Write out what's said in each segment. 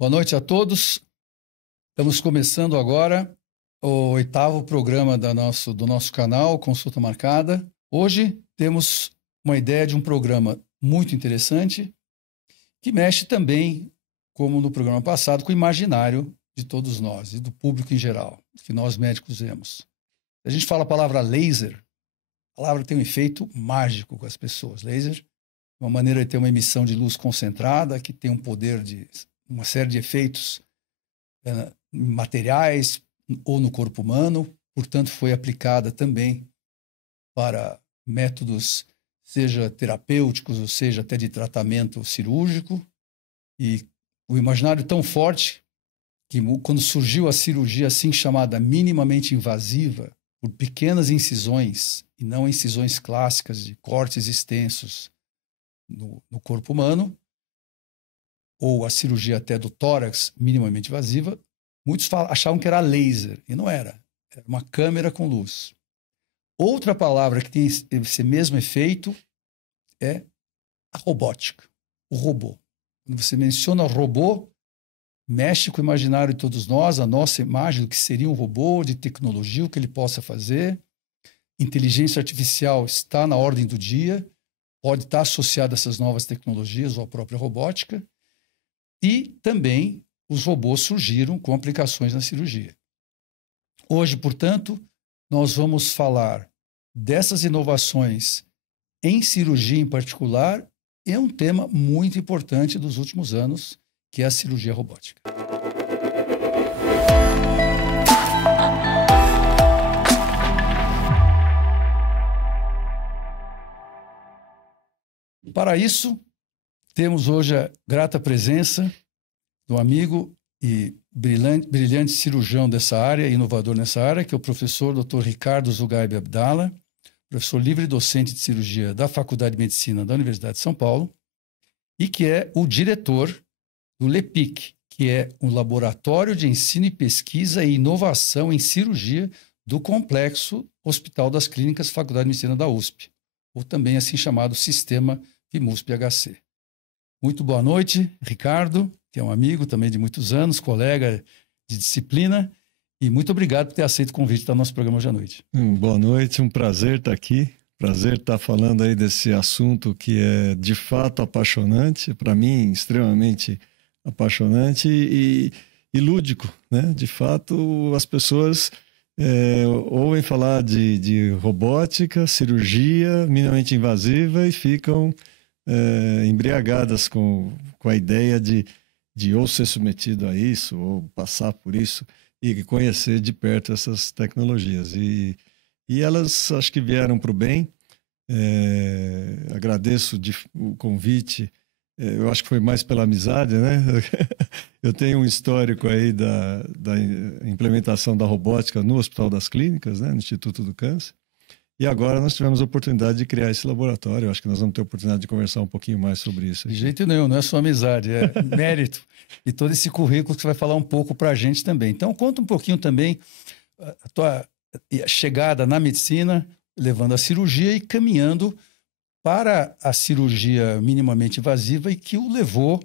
Boa noite a todos. Estamos começando agora o 8º programa do nosso canal, Consulta Marcada. Hoje temos uma ideia de um programa muito interessante que mexe também, como no programa passado, com o imaginário de todos nós e do público em geral, que nós médicos vemos. A gente fala a palavra laser, a palavra tem um efeito mágico com as pessoas. Laser, uma maneira de ter uma emissão de luz concentrada, que tem um poder de uma série de efeitos materiais ou no corpo humano, portanto foi aplicada também para métodos, seja terapêuticos, ou seja até de tratamento cirúrgico. E o imaginário tão forte que quando surgiu a cirurgia assim chamada minimamente invasiva, por pequenas incisões e não incisões clássicas de cortes extensos no corpo humano, ou a cirurgia até do tórax minimamente invasiva, muitos achavam que era laser, e não era. Era uma câmera com luz. Outra palavra que tem esse mesmo efeito é a robótica, o robô. Quando você menciona robô, mexe com o imaginário de todos nós, a nossa imagem do que seria um robô, de tecnologia, o que ele possa fazer. Inteligência artificial está na ordem do dia, pode estar associada a essas novas tecnologias ou à própria robótica. E também os robôs surgiram com aplicações na cirurgia. Hoje, portanto, nós vamos falar dessas inovações em cirurgia em particular, e é um tema muito importante dos últimos anos, que é a cirurgia robótica. Para isso, temos hoje a grata presença do amigo e brilhante cirurgião dessa área, inovador nessa área, que é o professor Dr. Ricardo Zugaib Abdala, professor livre docente de cirurgia da Faculdade de Medicina da Universidade de São Paulo, e que é o diretor do LEPIC, que é um laboratório de ensino e pesquisa e inovação em cirurgia do Complexo Hospital das Clínicas Faculdade de Medicina da USP, ou também assim chamado Sistema FIMUSP-HC. Muito boa noite, Ricardo, que é um amigo também de muitos anos, colega de disciplina, e muito obrigado por ter aceito o convite para o nosso programa hoje à noite. Boa noite, um prazer estar aqui, prazer estar falando aí desse assunto que é de fato apaixonante, para mim extremamente apaixonante e lúdico, né? De fato, as pessoas ouvem falar de robótica, cirurgia minimamente invasiva e ficam embriagadas com a ideia de ou ser submetido a isso, ou passar por isso, e conhecer de perto essas tecnologias. E elas acho que vieram para o bem. Agradeço o convite. Eu acho que foi mais pela amizade, né? Eu tenho um histórico aí da implementação da robótica no Hospital das Clínicas, né? No Instituto do Câncer. E agora nós tivemos a oportunidade de criar esse laboratório. Eu acho que nós vamos ter a oportunidade de conversar um pouquinho mais sobre isso aqui. De jeito nenhum, não é só amizade, é mérito. E todo esse currículo que você vai falar um pouco para a gente também. Então, conta um pouquinho também a tua chegada na medicina, levando a cirurgia e caminhando para a cirurgia minimamente invasiva e que o levou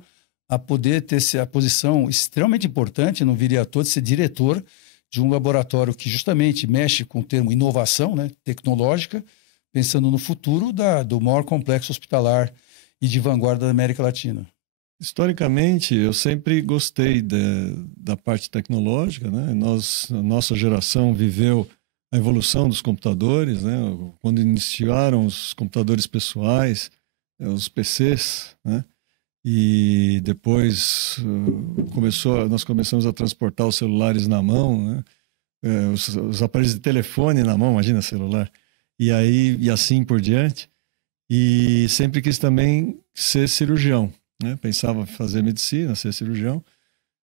a poder ter a posição extremamente importante, não viria à toa, de ser diretor de um laboratório que justamente mexe com o termo inovação, né, tecnológica, pensando no futuro do maior complexo hospitalar e de vanguarda da América Latina. Historicamente, eu sempre gostei da parte tecnológica, né? A nossa geração viveu a evolução dos computadores, né? Quando iniciaram os computadores pessoais, os PCs, né? E depois nós começamos a transportar os celulares na mão, né? Os aparelhos de telefone na mão, imagina celular, e assim por diante. E sempre quis também ser cirurgião, né? Pensava em fazer medicina, ser cirurgião.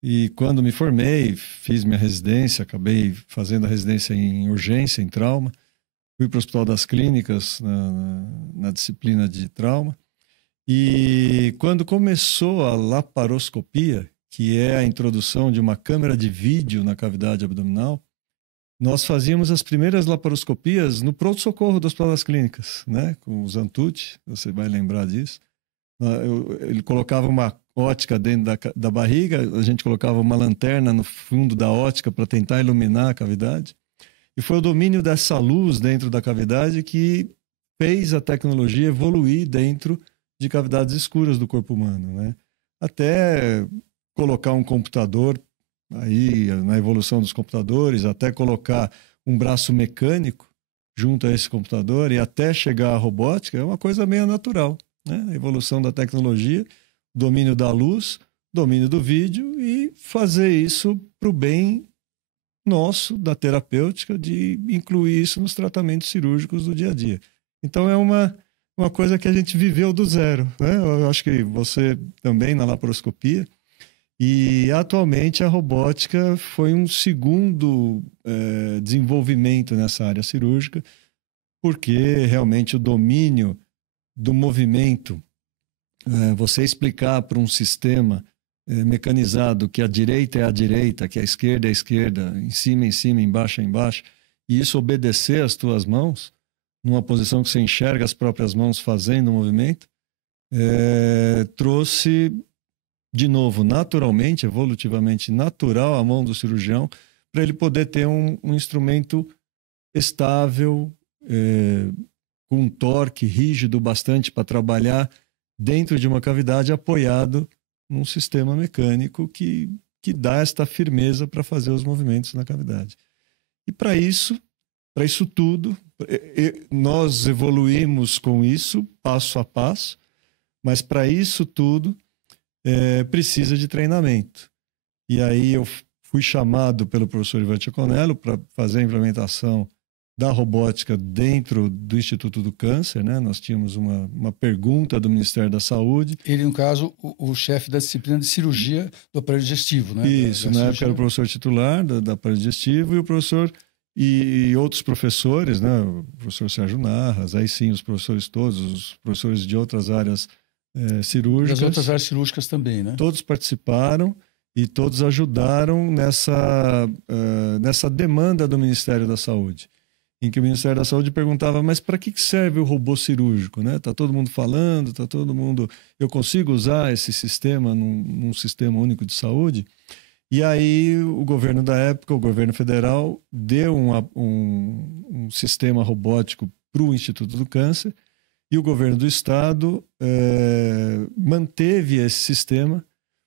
E quando me formei, fiz minha residência, acabei fazendo a residência em urgência, em trauma. Fui para o Hospital das Clínicas na disciplina de trauma. E quando começou a laparoscopia, que é a introdução de uma câmera de vídeo na cavidade abdominal, nós fazíamos as primeiras laparoscopias no pronto-socorro do Hospital das Clínicas, né? Com o Zantucci, você vai lembrar disso. Ele colocava uma ótica dentro da barriga, a gente colocava uma lanterna no fundo da ótica para tentar iluminar a cavidade. E foi o domínio dessa luz dentro da cavidade que fez a tecnologia evoluir dentro de cavidades escuras do corpo humano, né? Até colocar um computador, aí na evolução dos computadores, até colocar um braço mecânico junto a esse computador e até chegar à robótica, é uma coisa meio natural, né? A evolução da tecnologia, domínio da luz, domínio do vídeo e fazer isso para o bem nosso, da terapêutica, de incluir isso nos tratamentos cirúrgicos do dia a dia. Então é uma coisa que a gente viveu do zero, né? Eu acho que você também na laparoscopia, e atualmente a robótica foi um segundo desenvolvimento nessa área cirúrgica, porque realmente o domínio do movimento, você explicar para um sistema mecanizado que a direita é a direita, que a esquerda é a esquerda, em cima, embaixo é embaixo, e isso obedecer às tuas mãos, numa posição que você enxerga as próprias mãos fazendo o movimento, trouxe, de novo, naturalmente, evolutivamente natural, a mão do cirurgião, para ele poder ter um instrumento estável, com um torque rígido bastante para trabalhar dentro de uma cavidade apoiado num sistema mecânico que dá esta firmeza para fazer os movimentos na cavidade. E para isso tudo, nós evoluímos com isso, passo a passo, mas para isso tudo precisa de treinamento. E aí eu fui chamado pelo professor Ivan Ceconello para fazer a implementação da robótica dentro do Instituto do Câncer, né? Nós tínhamos uma pergunta do Ministério da Saúde. Ele, no caso, o chefe da disciplina de cirurgia do aparelho digestivo, né? Isso, na época era o professor titular do aparelho digestivo e o professor e outros professores, né? O professor Sérgio Narras, aí sim os professores todos, os professores de outras áreas cirúrgicas. Das outras áreas cirúrgicas também, né? Todos participaram e todos ajudaram nessa demanda do Ministério da Saúde, em que o Ministério da Saúde perguntava, mas para que serve o robô cirúrgico, né? Tá todo mundo falando, eu consigo usar esse sistema num sistema único de saúde? E aí o governo da época, o governo federal, deu um sistema robótico para o Instituto do Câncer e o governo do estado manteve esse sistema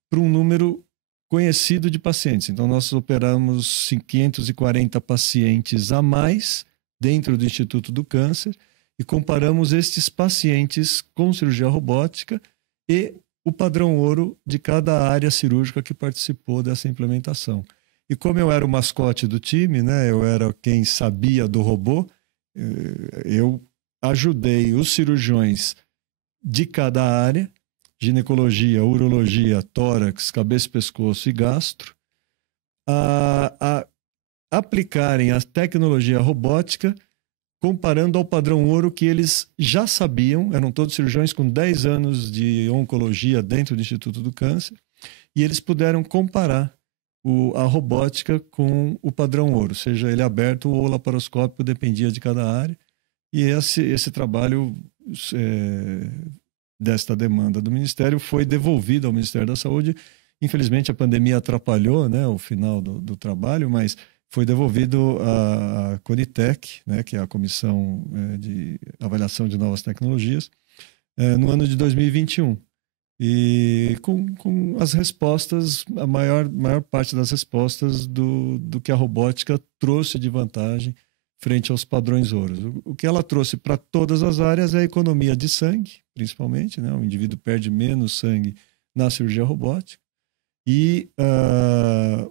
para um número conhecido de pacientes. Então nós operamos 540 pacientes a mais dentro do Instituto do Câncer e comparamos estes pacientes com cirurgia robótica e o padrão ouro de cada área cirúrgica que participou dessa implementação. E como eu era o mascote do time, né, eu era quem sabia do robô, eu ajudei os cirurgiões de cada área, ginecologia, urologia, tórax, cabeça, pescoço e gastro, a aplicarem a tecnologia robótica comparando ao padrão ouro que eles já sabiam, eram todos cirurgiões com 10 anos de oncologia dentro do Instituto do Câncer, e eles puderam comparar a robótica com o padrão ouro, seja ele aberto ou laparoscópico, dependia de cada área, e esse trabalho desta demanda do Ministério foi devolvido ao Ministério da Saúde. Infelizmente a pandemia atrapalhou, né, o final do trabalho, mas foi devolvido à Conitec, né, que é a Comissão de Avaliação de Novas Tecnologias, no ano de 2021. E com as respostas, a maior parte das respostas do que a robótica trouxe de vantagem frente aos padrões ouros. O que ela trouxe para todas as áreas é a economia de sangue, principalmente, né? O indivíduo perde menos sangue na cirurgia robótica. E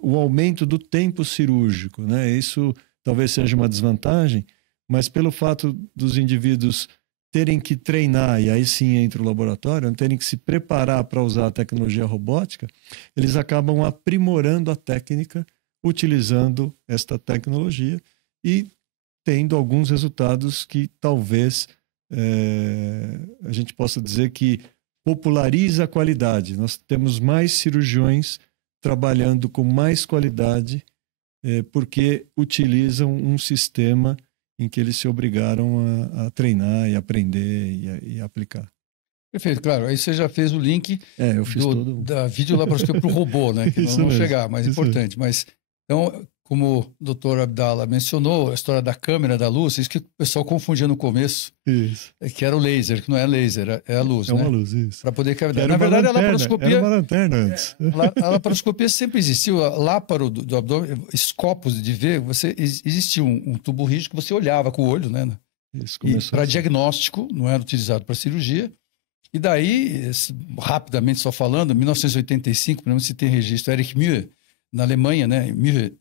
o aumento do tempo cirúrgico, né? Isso talvez seja uma desvantagem, mas pelo fato dos indivíduos terem que treinar, e aí sim entra o laboratório, terem que se preparar para usar a tecnologia robótica, eles acabam aprimorando a técnica, utilizando esta tecnologia e tendo alguns resultados que talvez a gente possa dizer que populariza a qualidade. Nós temos mais cirurgiões trabalhando com mais qualidade porque utilizam um sistema em que eles se obrigaram a treinar e aprender e aplicar. Perfeito, claro. Aí você já fez o link Eu fiz todo. da videolaparoscopia para o robô, né? Que nós vamos chegar, mas importante. Mas, então, como o doutor Abdala mencionou, a história da câmera, da luz, isso que o pessoal confundia no começo, Isso. Que era o laser, que não é laser, é a luz, É uma luz, isso. Para poder cavidade. Na verdade, a laparoscopia... Era uma lanterna antes. A laparoscopia sempre existiu. A láparo do abdômen, escopos de ver, existia um tubo rígido que você olhava com o olho, né? Isso, Para diagnóstico, não era utilizado para cirurgia. E daí, rapidamente só falando, em 1985, por exemplo, se tem registro, Erich Mühe, na Alemanha, né? Mühe,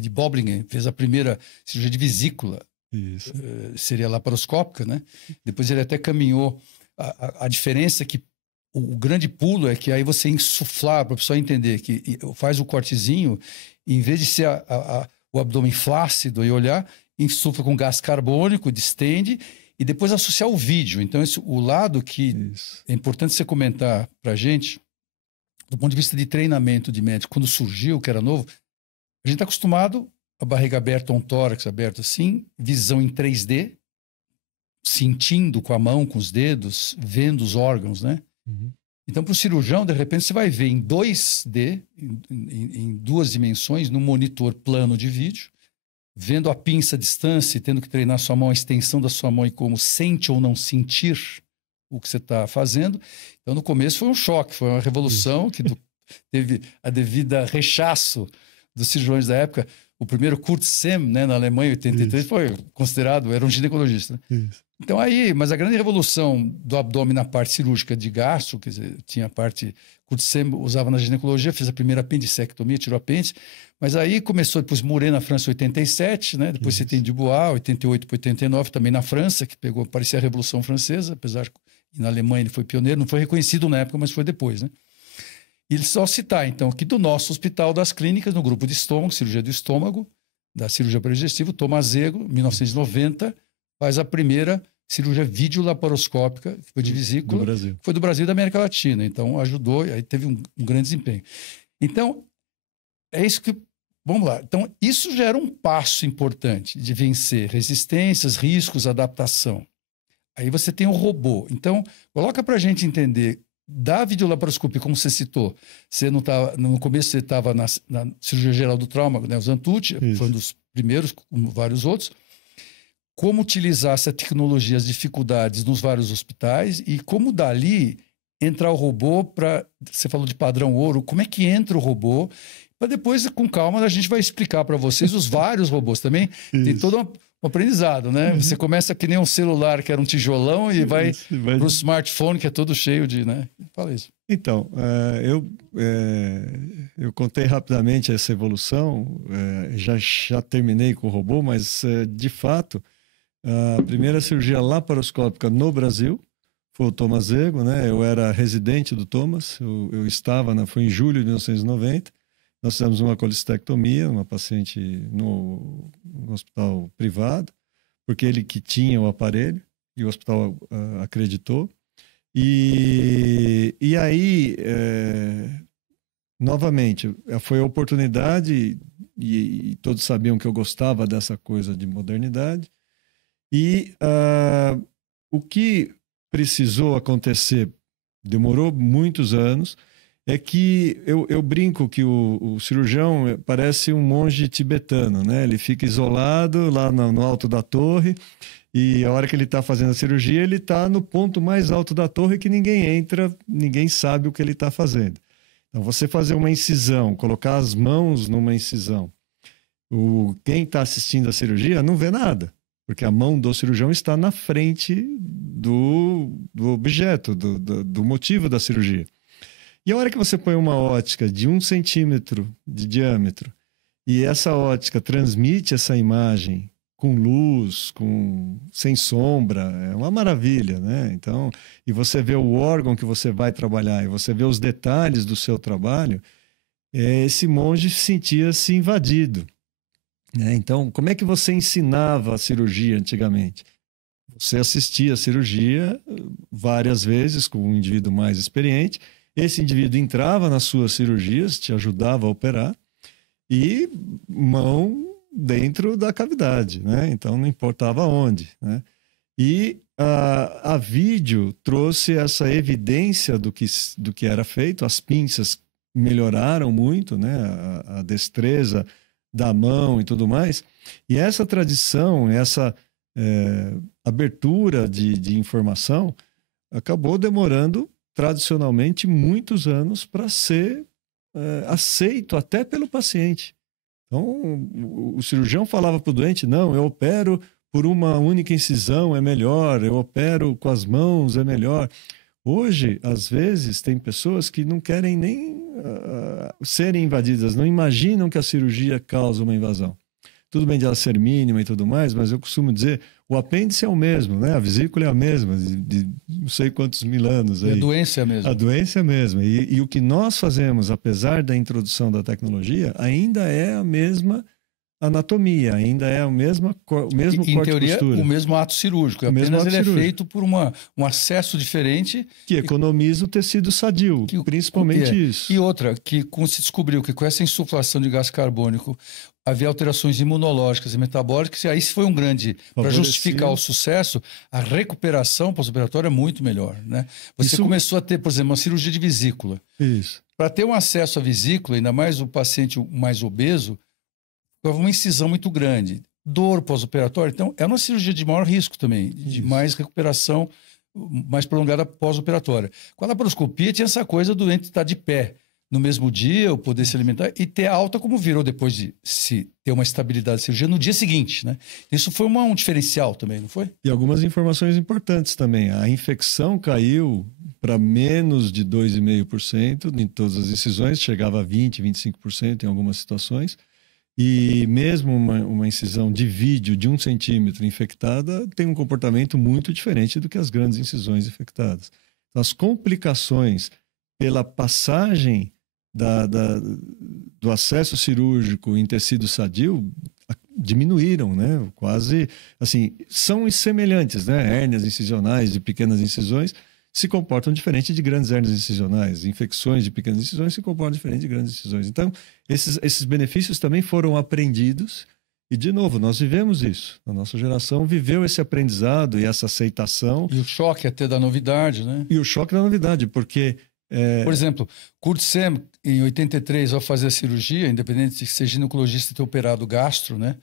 de Böblingen, fez a primeira cirurgia de vesícula. Isso. Seria laparoscópica, né? Depois ele até caminhou. A diferença é que o grande pulo é que aí você insuflar, para a pessoa entender que faz o cortezinho, e em vez de ser o abdômen flácido e olhar, insufla com gás carbônico, distende, e depois associar o vídeo. Então, o lado que é importante você comentar para a gente, do ponto de vista de treinamento de médico, quando surgiu, que era novo, a gente está acostumado a barriga aberta, um tórax aberto assim, visão em 3D, sentindo com a mão, com os dedos, vendo os órgãos, né? Uhum. Então, para o cirurgião, de repente, você vai ver em 2D, em duas dimensões, no monitor plano de vídeo, vendo a pinça à distância, tendo que treinar sua mão, a extensão da sua mão e como sente ou não sentir o que você está fazendo. Então, no começo foi um choque, foi uma revolução que teve a devida rechaço dos cirurgiões da época. O primeiro Kurt Sem, né, na Alemanha, em 83, foi considerado, era um ginecologista. Então mas a grande revolução do abdômen na parte cirúrgica de gastro, quer dizer, tinha a parte, Kurt Sem usava na ginecologia, fez a primeira apendicectomia, tirou apêndice, mas aí começou depois Mouret na França, 87, né, depois você tem Dubois, 88 para 89, também na França, que parecia a Revolução Francesa, apesar que na Alemanha ele foi pioneiro, não foi reconhecido na época, mas foi depois, né. E só citar, então, que do nosso Hospital das Clínicas, no grupo de estômago, cirurgia do estômago, da cirurgia perodigestiva, Thomas Zego, 1990, faz a primeira cirurgia videolaparoscópica, que foi de vesícula, do Brasil. Foi do Brasil e da América Latina. Então, ajudou, e aí teve um grande desempenho. Então, é isso que... Vamos lá. Então, isso já era um passo importante de vencer resistências, riscos, adaptação. Aí você tem o robô. Então, coloca para a gente entender... Da videolaparoscopia, como você citou, você não tava, no começo você estava na cirurgia geral do trauma, né, o Zantucci, foi um dos primeiros, como vários outros. Como utilizar essa tecnologia, as dificuldades nos vários hospitais e como dali entrar o robô para... Você falou de padrão ouro, como é que entra o robô? Para depois, com calma, a gente vai explicar para vocês os vários robôs também. Tem todo um aprendizado, né? Você começa que nem um celular que era um tijolão e vai para o smartphone que é todo cheio de... né? Fala isso. Então, eu contei rapidamente essa evolução, já terminei com o robô, mas de fato, a primeira cirurgia laparoscópica no Brasil foi o Thomas Zego, né? Eu era residente do Thomas, eu estava, foi em julho de 1990, nós fizemos uma colistectomia, uma paciente no hospital privado, porque ele que tinha o aparelho, e o hospital acreditou. E aí, novamente, foi a oportunidade, e todos sabiam que eu gostava dessa coisa de modernidade, e o que precisou acontecer, demorou muitos anos, é que eu brinco que o cirurgião parece um monge tibetano, né? Ele fica isolado lá no alto da torre e a hora que ele está fazendo a cirurgia, ele está no ponto mais alto da torre que ninguém entra, ninguém sabe o que ele está fazendo. Então, você fazer uma incisão, colocar as mãos numa incisão, quem está assistindo a cirurgia não vê nada, porque a mão do cirurgião está na frente do objeto, do motivo da cirurgia. E a hora que você põe uma ótica de 1 centímetro de diâmetro e essa ótica transmite essa imagem com luz, sem sombra, é uma maravilha, né? Então, e você vê o órgão que você vai trabalhar e você vê os detalhes do seu trabalho, esse monge sentia-se invadido, né? Então, como é que você ensinava a cirurgia antigamente? Você assistia a cirurgia várias vezes com um indivíduo mais experiente. Esse indivíduo entrava nas suas cirurgias, te ajudava a operar, e mão dentro da cavidade, né? Então não importava onde, né? E a vídeo trouxe essa evidência do que era feito, as pinças melhoraram muito, né? A destreza da mão e tudo mais. E essa tradição, essa abertura de informação acabou demorando tradicionalmente muitos anos para ser aceito até pelo paciente. Então, o cirurgião falava para o doente, não, eu opero por uma única incisão, é melhor, eu opero com as mãos, é melhor. Hoje, às vezes, tem pessoas que não querem nem serem invadidas, não imaginam que a cirurgia causa uma invasão. Tudo bem de ela ser mínima e tudo mais, mas eu costumo dizer, o apêndice é o mesmo, né? A vesícula é a mesma, de não sei quantos mil anos. Aí. E a doença é a mesma. A doença é a mesma. E o que nós fazemos, apesar da introdução da tecnologia, ainda é a mesma anatomia, ainda é o mesmo corte em teoria, e costura. O mesmo ato cirúrgico, apenas ele é feito por um acesso diferente. Que economiza o tecido sadio, principalmente isso. E outra, que se descobriu que com essa insuflação de gás carbônico havia alterações imunológicas e metabólicas, e aí se foi um grande... Para justificar o sucesso, a recuperação pós-operatória é muito melhor, né? Você começou a ter, por exemplo, uma cirurgia de vesícula. Isso. Para ter um acesso à vesícula, ainda mais o paciente mais obeso, uma incisão muito grande, dor pós-operatória. Então, é uma cirurgia de maior risco também, de mais recuperação mais prolongada pós-operatória. Com a laparoscopia, tinha essa coisa do doente estar de pé no mesmo dia, ou poder se alimentar, e ter alta como virou depois de se ter uma estabilidade de cirurgia no dia seguinte, né? Isso foi um diferencial também, não foi? E algumas informações importantes também. A infecção caiu para menos de 2,5% em todas as incisões, chegava a 20%, 25% em algumas situações. E mesmo uma incisão de vídeo de 1 centímetro infectada tem um comportamento muito diferente do que as grandes incisões infectadas. Então, as complicações pela passagem do acesso cirúrgico em tecido sadio diminuíram, né? Quase, assim, são semelhantes, né? Hérnias incisionais de pequenas incisões se comportam diferente de grandes hérnias incisionais. Infecções de pequenas incisões se comportam diferente de grandes incisões. Então, esses benefícios também foram aprendidos e, de novo, nós vivemos isso. A nossa geração viveu esse aprendizado e essa aceitação. E o choque até da novidade, né? E o choque da novidade, porque... Por exemplo, Kurt Sem, em 83, ao fazer a cirurgia, independente de ser ginecologista e ter operado gastro, né?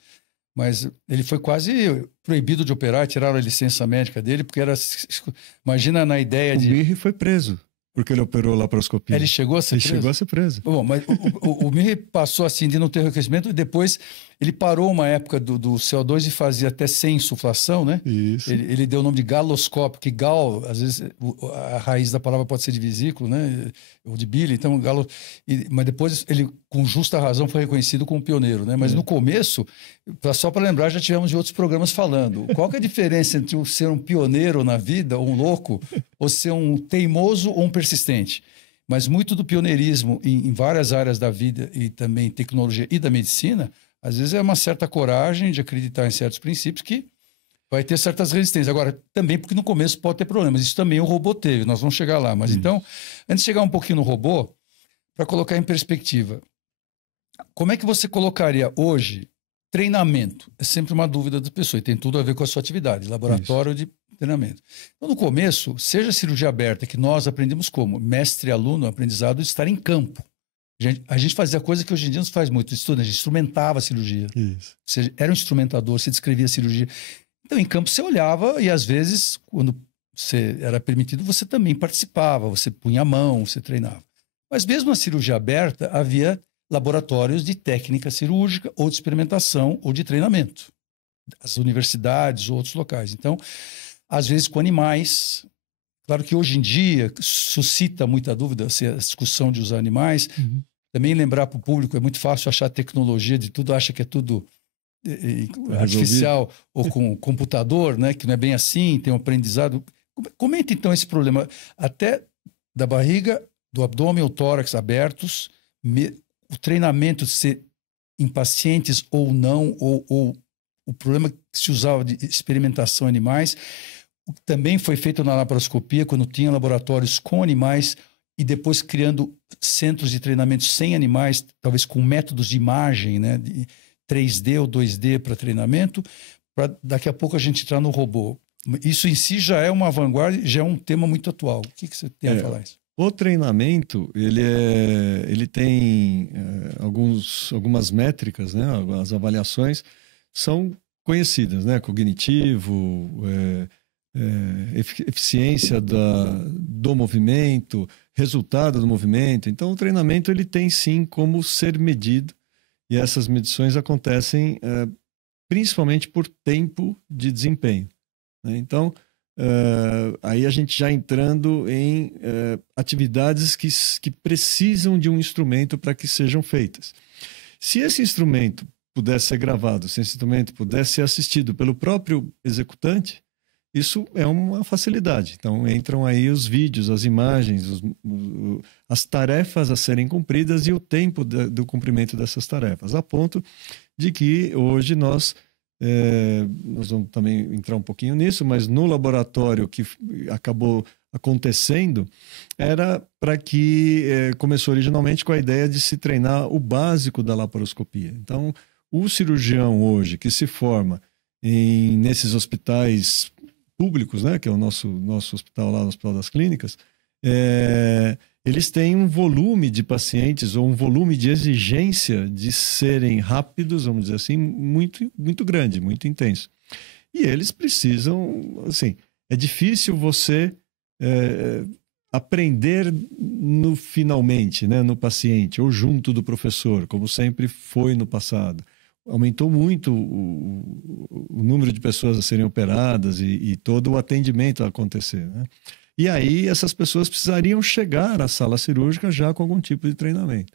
Mas ele foi quase proibido de operar, tiraram a licença médica dele, porque era... Imagina na ideia de... O Mirri foi preso, porque ele operou laparoscopia. Ele chegou a ser preso? Ele chegou a ser preso. Bom, mas o Mirri passou assim de não ter reconhecimento, e depois ele parou uma época do CO2 e fazia até sem insuflação, né? Isso. Ele deu o nome de galoscópio, que gal, às vezes a raiz da palavra pode ser de vesículo, né? Ou de bile, então galo... mas depois ele, com justa razão, foi reconhecido como pioneiro, né? Mas no começo, só para lembrar, já tivemos de outros programas falando. Qual que é a diferença entre ser um pioneiro na vida, ou um louco, ou ser um teimoso ou um persistente? Mas muito do pioneirismo em várias áreas da vida e também tecnologia e da medicina, às vezes é uma certa coragem de acreditar em certos princípios que vai ter certas resistências. Agora, também porque no começo pode ter problemas. Isso também o robô teve, nós vamos chegar lá. Mas então, antes de chegar um pouquinho no robô, para colocar em perspectiva, como é que você colocaria hoje treinamento? É sempre uma dúvida da pessoa e tem tudo a ver com a sua atividade, laboratório de treinamento. Então, no começo, seja cirurgia aberta, que nós aprendemos como mestre-aluno, aprendizado de estar em campo. A gente fazia coisa que hoje em dia não se faz muito. A gente instrumentava a cirurgia. Isso. Você era um instrumentador, você descrevia a cirurgia. Então, em campo, você olhava e, às vezes, quando você era permitido, você também participava. Você punha a mão, você treinava. Mas mesmo na cirurgia aberta, havia laboratórios de técnica cirúrgica ou de experimentação ou de treinamento. As universidades ou outros locais. Então, às vezes com animais. Claro que hoje em dia suscita muita dúvida a discussão de usar animais. Também lembrar para o público, é muito fácil achar tecnologia de tudo, acha que é tudo artificial ou com computador, né? Que não é bem assim, tem um aprendizado. Comenta então esse problema, até da barriga, do abdômen ou tórax abertos, o treinamento ser em pacientes ou não, ou o problema que se usava de experimentação em animais, também foi feito na laparoscopia, quando tinha laboratórios com animais e depois criando centros de treinamento sem animais, talvez com métodos de imagem, né, de 3D ou 2D para treinamento, para daqui a pouco a gente entrar no robô. Isso em si já é uma vanguarda, já é um tema muito atual. O que você tem a falar isso? O treinamento, ele tem algumas métricas, né? As avaliações são conhecidas, né? Cognitivo, eficiência do movimento, resultado do movimento. Então, o treinamento ele tem sim como ser medido, e essas medições acontecem principalmente por tempo de desempenho, né? Então, aí a gente já entrando em atividades que precisam de um instrumento para que sejam feitas. Se esse instrumento pudesse ser gravado, se esse instrumento pudesse ser assistido pelo próprio executante, isso é uma facilidade. Então entram aí os vídeos, as imagens, as tarefas a serem cumpridas e o tempo do cumprimento dessas tarefas, a ponto de que hoje nós vamos também entrar um pouquinho nisso, mas no laboratório que acabou acontecendo era para que começou originalmente com a ideia de se treinar o básico da laparoscopia. Então, o cirurgião hoje que se forma nesses hospitais públicos, né, que é o nosso hospital lá, o Hospital das Clínicas, eles têm um volume de pacientes ou um volume de exigência de serem rápidos, vamos dizer assim, muito, muito grande, muito intenso. E eles precisam, assim, é difícil você aprender finalmente, né, no paciente ou junto do professor, como sempre foi no passado. Aumentou muito o número de pessoas a serem operadas e todo o atendimento a acontecer, né? E aí essas pessoas precisariam chegar à sala cirúrgica já com algum tipo de treinamento.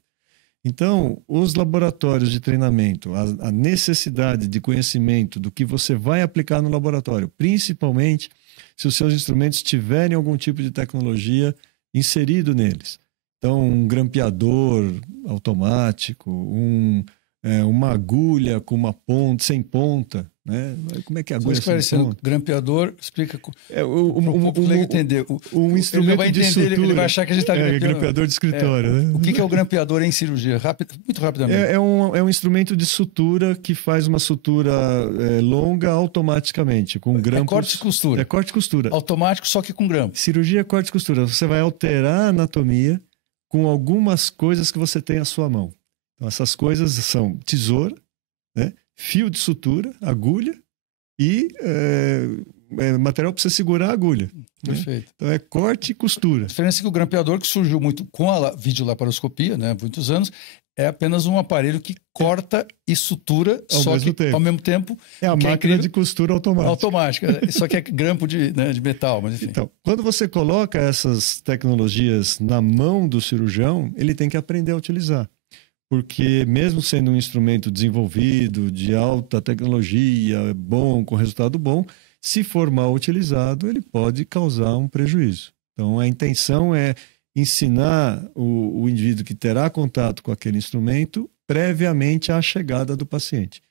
Então, os laboratórios de treinamento, a necessidade de conhecimento do que você vai aplicar no laboratório, principalmente se os seus instrumentos tiverem algum tipo de tecnologia inserido neles. Então, um grampeador automático, uma agulha com uma ponta, sem ponta, né? Como é que é a agulha sem ponta? Grampeador, explica o colega entender. Um instrumento ele vai entender, de sutura. Ele vai achar que a gente está grampeador de escritório. Né? O que é o grampeador em cirurgia? Muito rapidamente. É um instrumento de sutura que faz uma sutura longa automaticamente, com grampos. É corte e costura. É corte e costura. Automático, só que com grampo. Cirurgia é corte e costura. Você vai alterar a anatomia com algumas coisas que você tem à sua mão. Então, essas coisas são tesoura, né? Fio de sutura, agulha e material para você segurar a agulha. Perfeito. Né? Então é corte e costura. A diferença é que o grampeador, que surgiu muito com a videolaparoscopia, né, há muitos anos, é apenas um aparelho que corta e sutura ao mesmo tempo. É a máquina de costura automática. Só que é grampo de metal, mas enfim. Então, quando você coloca essas tecnologias na mão do cirurgião, ele tem que aprender a utilizar. Porque mesmo sendo um instrumento desenvolvido, de alta tecnologia, bom, com resultado bom, se for mal utilizado, ele pode causar um prejuízo. Então, a intenção é ensinar o indivíduo que terá contato com aquele instrumento previamente à chegada do paciente.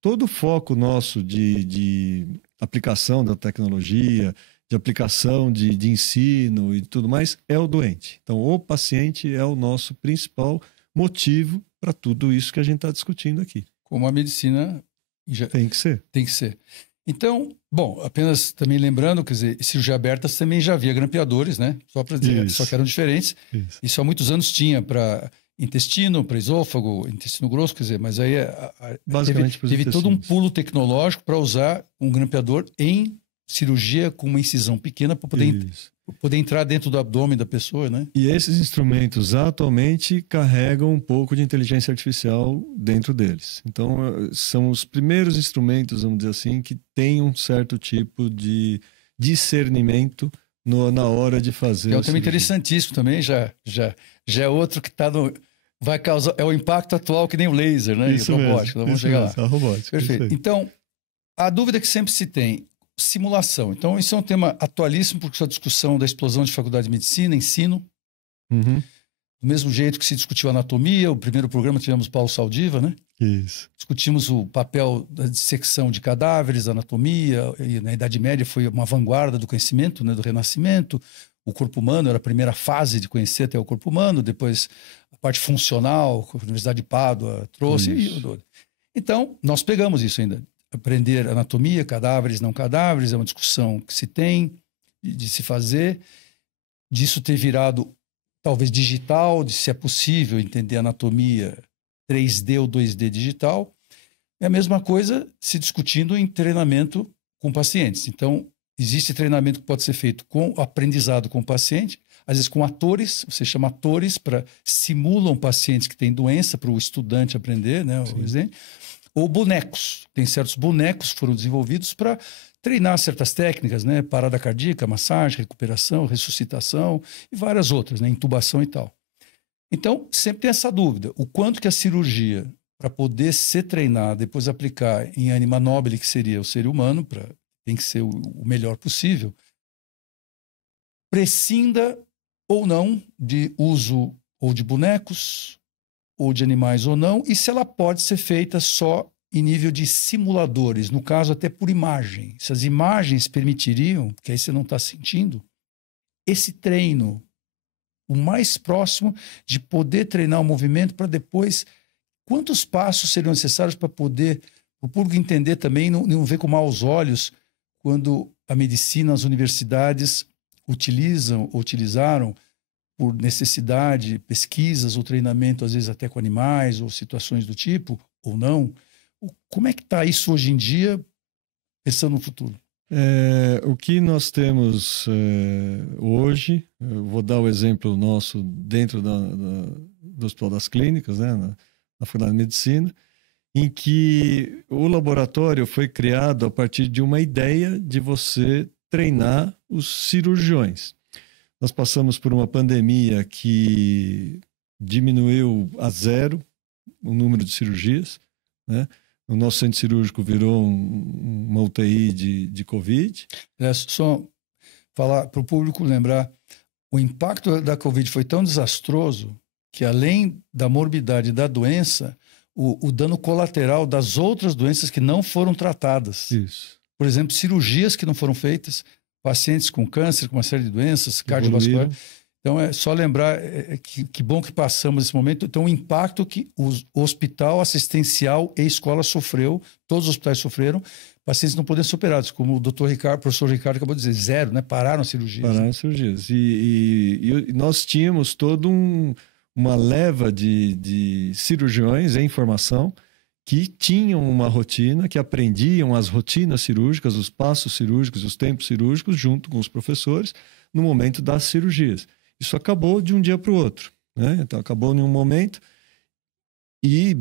Todo o foco nosso de aplicação da tecnologia, de aplicação de ensino e tudo mais, é o doente. Então, o paciente é o nosso principal motivo para tudo isso que a gente está discutindo aqui. Como a medicina tem que ser. Tem que ser. Então, bom, apenas também lembrando, quer dizer, cirurgia aberta também já havia grampeadores, né? Só para dizer, só que eram diferentes. Isso há muitos anos tinha para intestino, para esôfago, intestino grosso, quer dizer, mas aí basicamente teve todo um pulo tecnológico para usar um grampeador em cirurgia com uma incisão pequena para poder entrar dentro do abdômen da pessoa, né? E esses instrumentos atualmente carregam um pouco de inteligência artificial dentro deles. Então, são os primeiros instrumentos, vamos dizer assim, que têm um certo tipo de discernimento na hora de fazer. É um tema interessantíssimo também, já é outro que está no... vai causar... É o impacto atual que nem o laser, né? Isso e o robótico. Mesmo, vamos chegar lá. A robótica. Perfeito. Então, a dúvida que sempre se tem... Simulação. Então, isso é um tema atualíssimo, porque essa discussão da explosão de faculdade de medicina, ensino. Uhum. Do mesmo jeito que se discutiu anatomia, o primeiro programa tivemos Paulo Saldiva, né? Isso. Discutimos o papel da dissecção de cadáveres, anatomia, e na Idade Média foi uma vanguarda do conhecimento, né, do Renascimento. O corpo humano era a primeira fase de conhecer até o corpo humano, depois a parte funcional, que a Universidade de Pádua trouxe. Então, nós pegamos isso ainda. aprender anatomia, cadáveres, não cadáveres, é uma discussão que se tem de se fazer, disso ter virado talvez digital, de se é possível entender anatomia 3D ou 2D digital. É a mesma coisa se discutindo em treinamento com pacientes. Então, existe treinamento que pode ser feito com aprendizado com o paciente, às vezes com atores, você chama atores para simulam pacientes que têm doença para o estudante aprender, né? Ou bonecos. Tem certos bonecos que foram desenvolvidos para treinar certas técnicas, né? Parada cardíaca, massagem, recuperação, ressuscitação e várias outras, né? Intubação e tal. Então, sempre tem essa dúvida. O quanto que a cirurgia, para poder ser treinada, depois aplicar em anima nobile, que seria o ser humano, tem que ser o melhor possível, prescinda ou não de uso ou de bonecos, ou de animais ou não, e se ela pode ser feita só em nível de simuladores, no caso até por imagem. Se as imagens permitiriam, que aí você não está sentindo, esse treino, o mais próximo de poder treinar o movimento para depois, quantos passos seriam necessários para poder o público entender também, não ver com maus olhos quando a medicina, as universidades utilizaram por necessidade, pesquisas ou treinamento, às vezes até com animais ou situações do tipo, ou não. Como é que está isso hoje em dia, pensando no futuro? O que nós temos hoje, eu vou dar o exemplo nosso dentro do Hospital das Clínicas, né, na Faculdade de Medicina, em que o laboratório foi criado a partir de uma ideia de você treinar os cirurgiões. Nós passamos por uma pandemia que diminuiu a zero o número de cirurgias, né? O nosso centro cirúrgico virou uma UTI de Covid. Só falar para o público lembrar, o impacto da Covid foi tão desastroso que, além da morbidade da doença, o dano colateral das outras doenças que não foram tratadas. Isso. Por exemplo, cirurgias que não foram feitas, pacientes com câncer, com uma série de doenças cardiovasculares. Então, é só lembrar que bom que passamos esse momento. Então, o impacto que o hospital assistencial e escola sofreu, todos os hospitais sofreram, pacientes não podendo ser operados, como o professor Ricardo acabou de dizer, zero, né? Pararam as cirurgias. Pararam as cirurgias. E nós tínhamos toda uma leva de cirurgiões em formação que tinham uma rotina, que aprendiam as rotinas cirúrgicas, os passos cirúrgicos, os tempos cirúrgicos, junto com os professores, no momento das cirurgias. Isso acabou de um dia para o outro, né? Então, acabou em um momento e,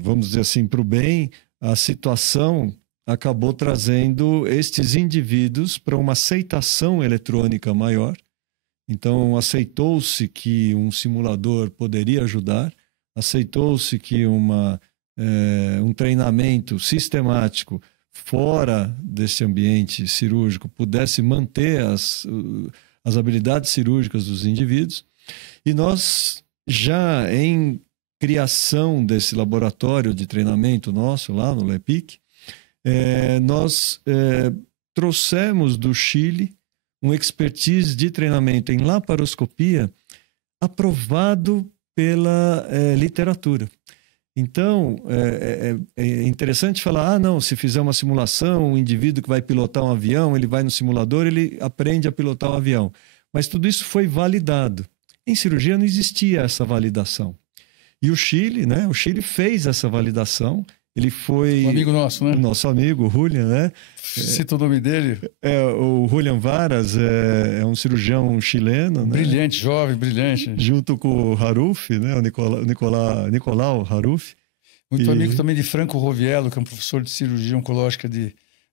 vamos dizer assim, para o bem, a situação acabou trazendo estes indivíduos para uma aceitação eletrônica maior. Então, aceitou-se que um simulador poderia ajudar, aceitou-se que um treinamento sistemático fora desse ambiente cirúrgico pudesse manter as habilidades cirúrgicas dos indivíduos. E nós, já em criação desse laboratório de treinamento nosso lá no LEPIC, nós trouxemos do Chile um expertise de treinamento em laparoscopia aprovado pela literatura. Então, é interessante falar, não, se fizer uma simulação, um indivíduo que vai pilotar um avião, ele vai no simulador, ele aprende a pilotar um avião. Mas tudo isso foi validado. Em cirurgia não existia essa validação. E o Chile, né? O Chile fez essa validação. Ele foi... Um amigo nosso, né? O nosso amigo, o Julian, né? Cita o nome dele. O Julian Varas é um cirurgião chileno. Brilhante, né? Jovem, brilhante. Junto com o Haruf, né? O Nicolau Haruf. Muito amigo também de Franco Roviello, que é um professor de cirurgia oncológica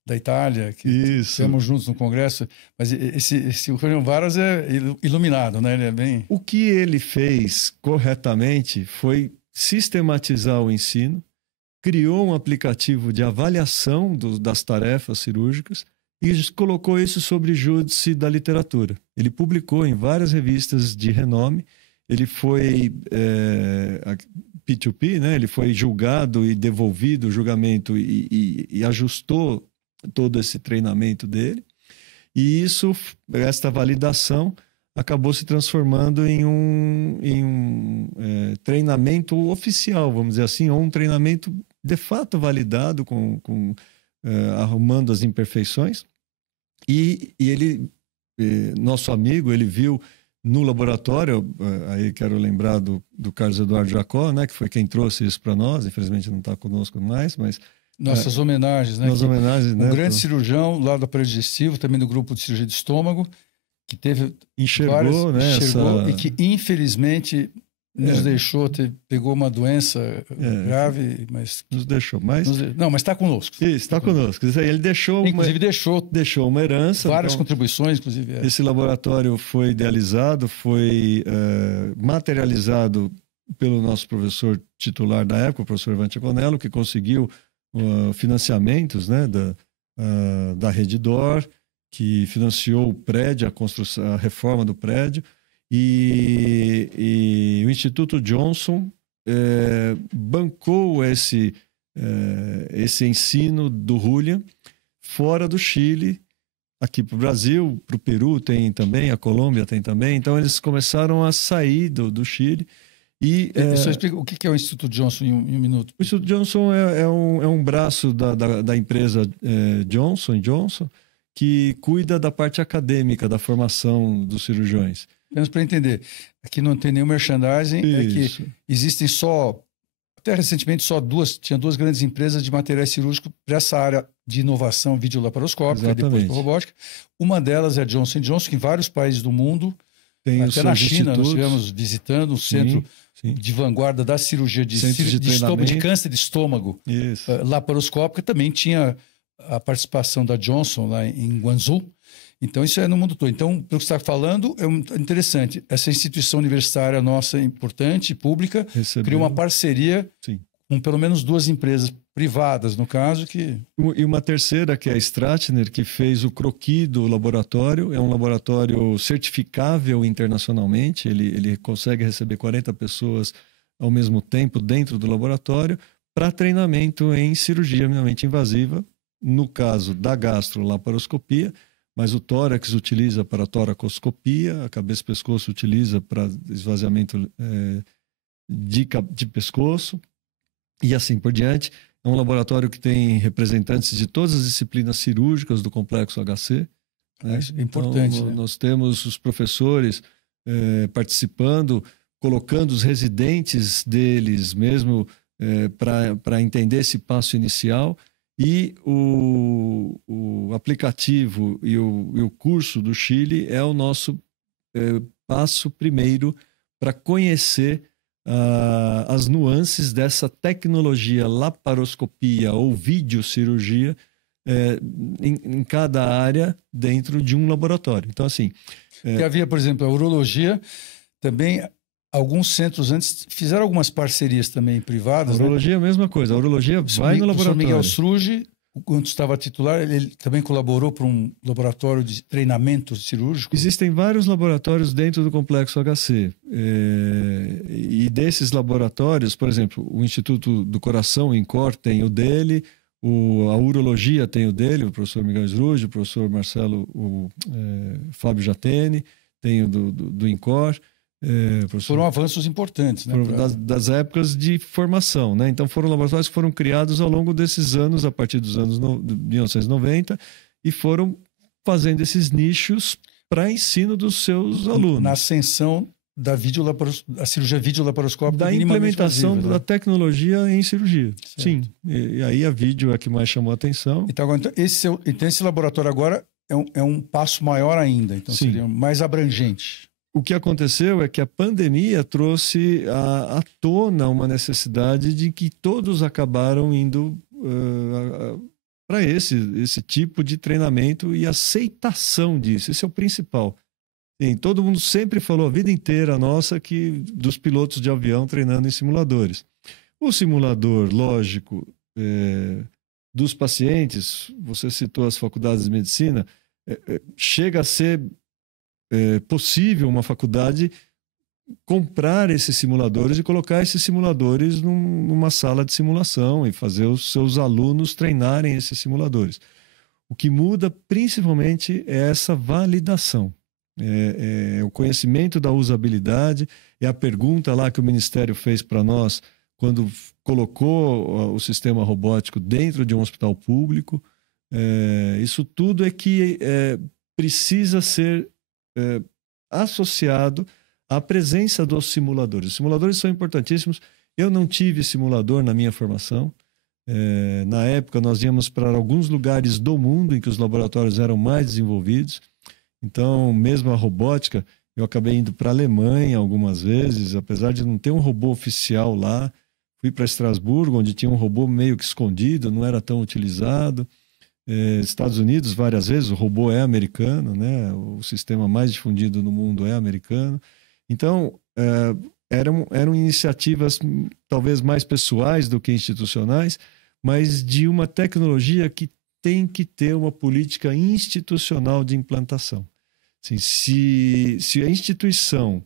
da Itália, que estivemos juntos no congresso. Mas esse Julian Varas é iluminado, né? Ele é bem... O que ele fez corretamente foi sistematizar o ensino, criou um aplicativo de avaliação das tarefas cirúrgicas e colocou isso sobre júdice da literatura. Ele publicou em várias revistas de renome, ele foi P2P, né? Ele foi julgado e devolvido o julgamento e ajustou todo esse treinamento dele. E esta validação acabou se transformando em um treinamento oficial, vamos dizer assim, ou um treinamento de fato validado, arrumando as imperfeições. E ele, nosso amigo, ele viu no laboratório, aí quero lembrar do Carlos Eduardo Jacó, né, que foi quem trouxe isso para nós, infelizmente não está conosco mais, mas... Nossas homenagens, né? Nossas homenagens, né? Um grande cirurgião lá do aparelho digestivo, também do grupo de cirurgia de estômago, que teve enxergou, e que infelizmente nos deixou, pegou uma doença grave, mas... Nos deixou, mas... Não, mas está conosco. Isso, está conosco. Ele deixou... Inclusive deixou uma herança. Várias contribuições, inclusive. Esse laboratório foi idealizado, foi materializado pelo nosso professor titular da época, o professor Ivan Tiaconello, que conseguiu financiamentos, né, da Redditor, que financiou o prédio, a construção, a reforma do prédio, e o Instituto Johnson bancou esse ensino do Julian fora do Chile, aqui para o Brasil, para o Peru tem também, a Colômbia tem também. Então eles começaram a sair do Chile. E só explica o que é o Instituto Johnson em um minuto. O Instituto Johnson é um braço da empresa Johnson & Johnson, que cuida da parte acadêmica da formação dos cirurgiões. Menos para entender, aqui não tem nenhum merchandising, Isso. É que existem até recentemente tinha duas grandes empresas de materiais cirúrgicos para essa área de inovação videolaparoscópica, depois para robótica. Uma delas é a Johnson & Johnson, que em vários países do mundo, até na China, nós estivemos visitando o centro de vanguarda da cirurgia de câncer de estômago laparoscópica, também tinha a participação da Johnson lá em Guangzhou. Então, isso é no mundo todo. Então, pelo que você está falando, é interessante. Essa instituição universitária nossa, importante, pública, criou uma parceria com pelo menos duas empresas privadas, no caso, que... E uma terceira, que é a Stratner, que fez o croquis do laboratório. É um laboratório certificável internacionalmente. Ele consegue receber 40 pessoas ao mesmo tempo dentro do laboratório para treinamento em cirurgia minimamente invasiva, no caso da gastrolaparoscopia, mas o tórax utiliza para toracoscopia, a cabeça e pescoço utiliza para esvaziamento de pescoço, e assim por diante. É um laboratório que tem representantes de todas as disciplinas cirúrgicas do complexo HC. Né? É importante. Então, né? Nós temos os professores participando, colocando os residentes deles mesmo para entender esse passo inicial. E o aplicativo e o curso do Chile é o nosso passo primeiro para conhecer as nuances dessa tecnologia laparoscopia ou videocirurgia em cada área dentro de um laboratório. Então, assim... havia, por exemplo, a urologia, também... Alguns centros antes fizeram algumas parcerias também privadas. A urologia é a mesma coisa. A urologia vai no laboratório. O Sr. Miguel Struge, quando estava titular, ele também colaborou para um laboratório de treinamento cirúrgico? Existem vários laboratórios dentro do Complexo HC. E desses laboratórios, por exemplo, o Instituto do Coração, o INCOR, tem o dele, a urologia tem o dele, o professor Miguel Struge, o professor Marcelo, Fábio Jatene, tem o do INCOR. Foram avanços importantes, né? Das épocas de formação, né? Então foram laboratórios que foram criados ao longo desses anos, a partir dos anos de 1990, e foram fazendo esses nichos para ensino dos seus alunos. Na ascensão da cirurgia videolaparoscópica, da implementação invasiva, da tecnologia em cirurgia. Certo. Sim. E aí a vídeo é a que mais chamou a atenção. Então esse laboratório agora é um passo maior ainda, então seria mais abrangente. O que aconteceu é que a pandemia trouxe à tona uma necessidade de que todos acabaram indo para esse tipo de treinamento e aceitação disso. Esse é o principal. Sim, todo mundo sempre falou a vida inteira nossa dos pilotos de avião treinando em simuladores. O simulador, lógico, dos pacientes, você citou as faculdades de medicina, chega a ser possível uma faculdade comprar esses simuladores e colocar esses simuladores numa sala de simulação e fazer os seus alunos treinarem esses simuladores. O que muda principalmente é essa validação, o conhecimento da usabilidade, é a pergunta lá que o Ministério fez para nós quando colocou o sistema robótico dentro de um hospital público. Isso tudo é que precisa ser associado à presença dos simuladores. Os simuladores são importantíssimos. Eu não tive simulador na minha formação. Na época, nós íamos para alguns lugares do mundo em que os laboratórios eram mais desenvolvidos. Então, mesmo a robótica, eu acabei indo para a Alemanha algumas vezes, apesar de não ter um robô oficial lá. Fui para Estrasburgo, onde tinha um robô meio que escondido, não era tão utilizado. Estados Unidos, várias vezes, o robô é americano, né? O sistema mais difundido no mundo é americano. Então, eram iniciativas talvez mais pessoais do que institucionais, mas de uma tecnologia que tem que ter uma política institucional de implantação. Assim, se a instituição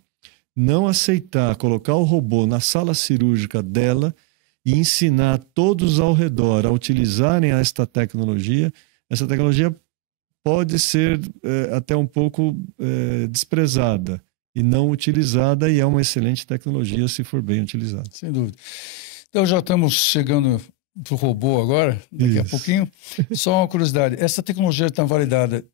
não aceitar colocar o robô na sala cirúrgica dela e ensinar todos ao redor a utilizarem essa tecnologia pode ser até um pouco desprezada e não utilizada, e é uma excelente tecnologia se for bem utilizada. Sem dúvida. Então já estamos chegando para o robô agora, daqui a pouquinho. Só uma curiosidade, essa tecnologia está validada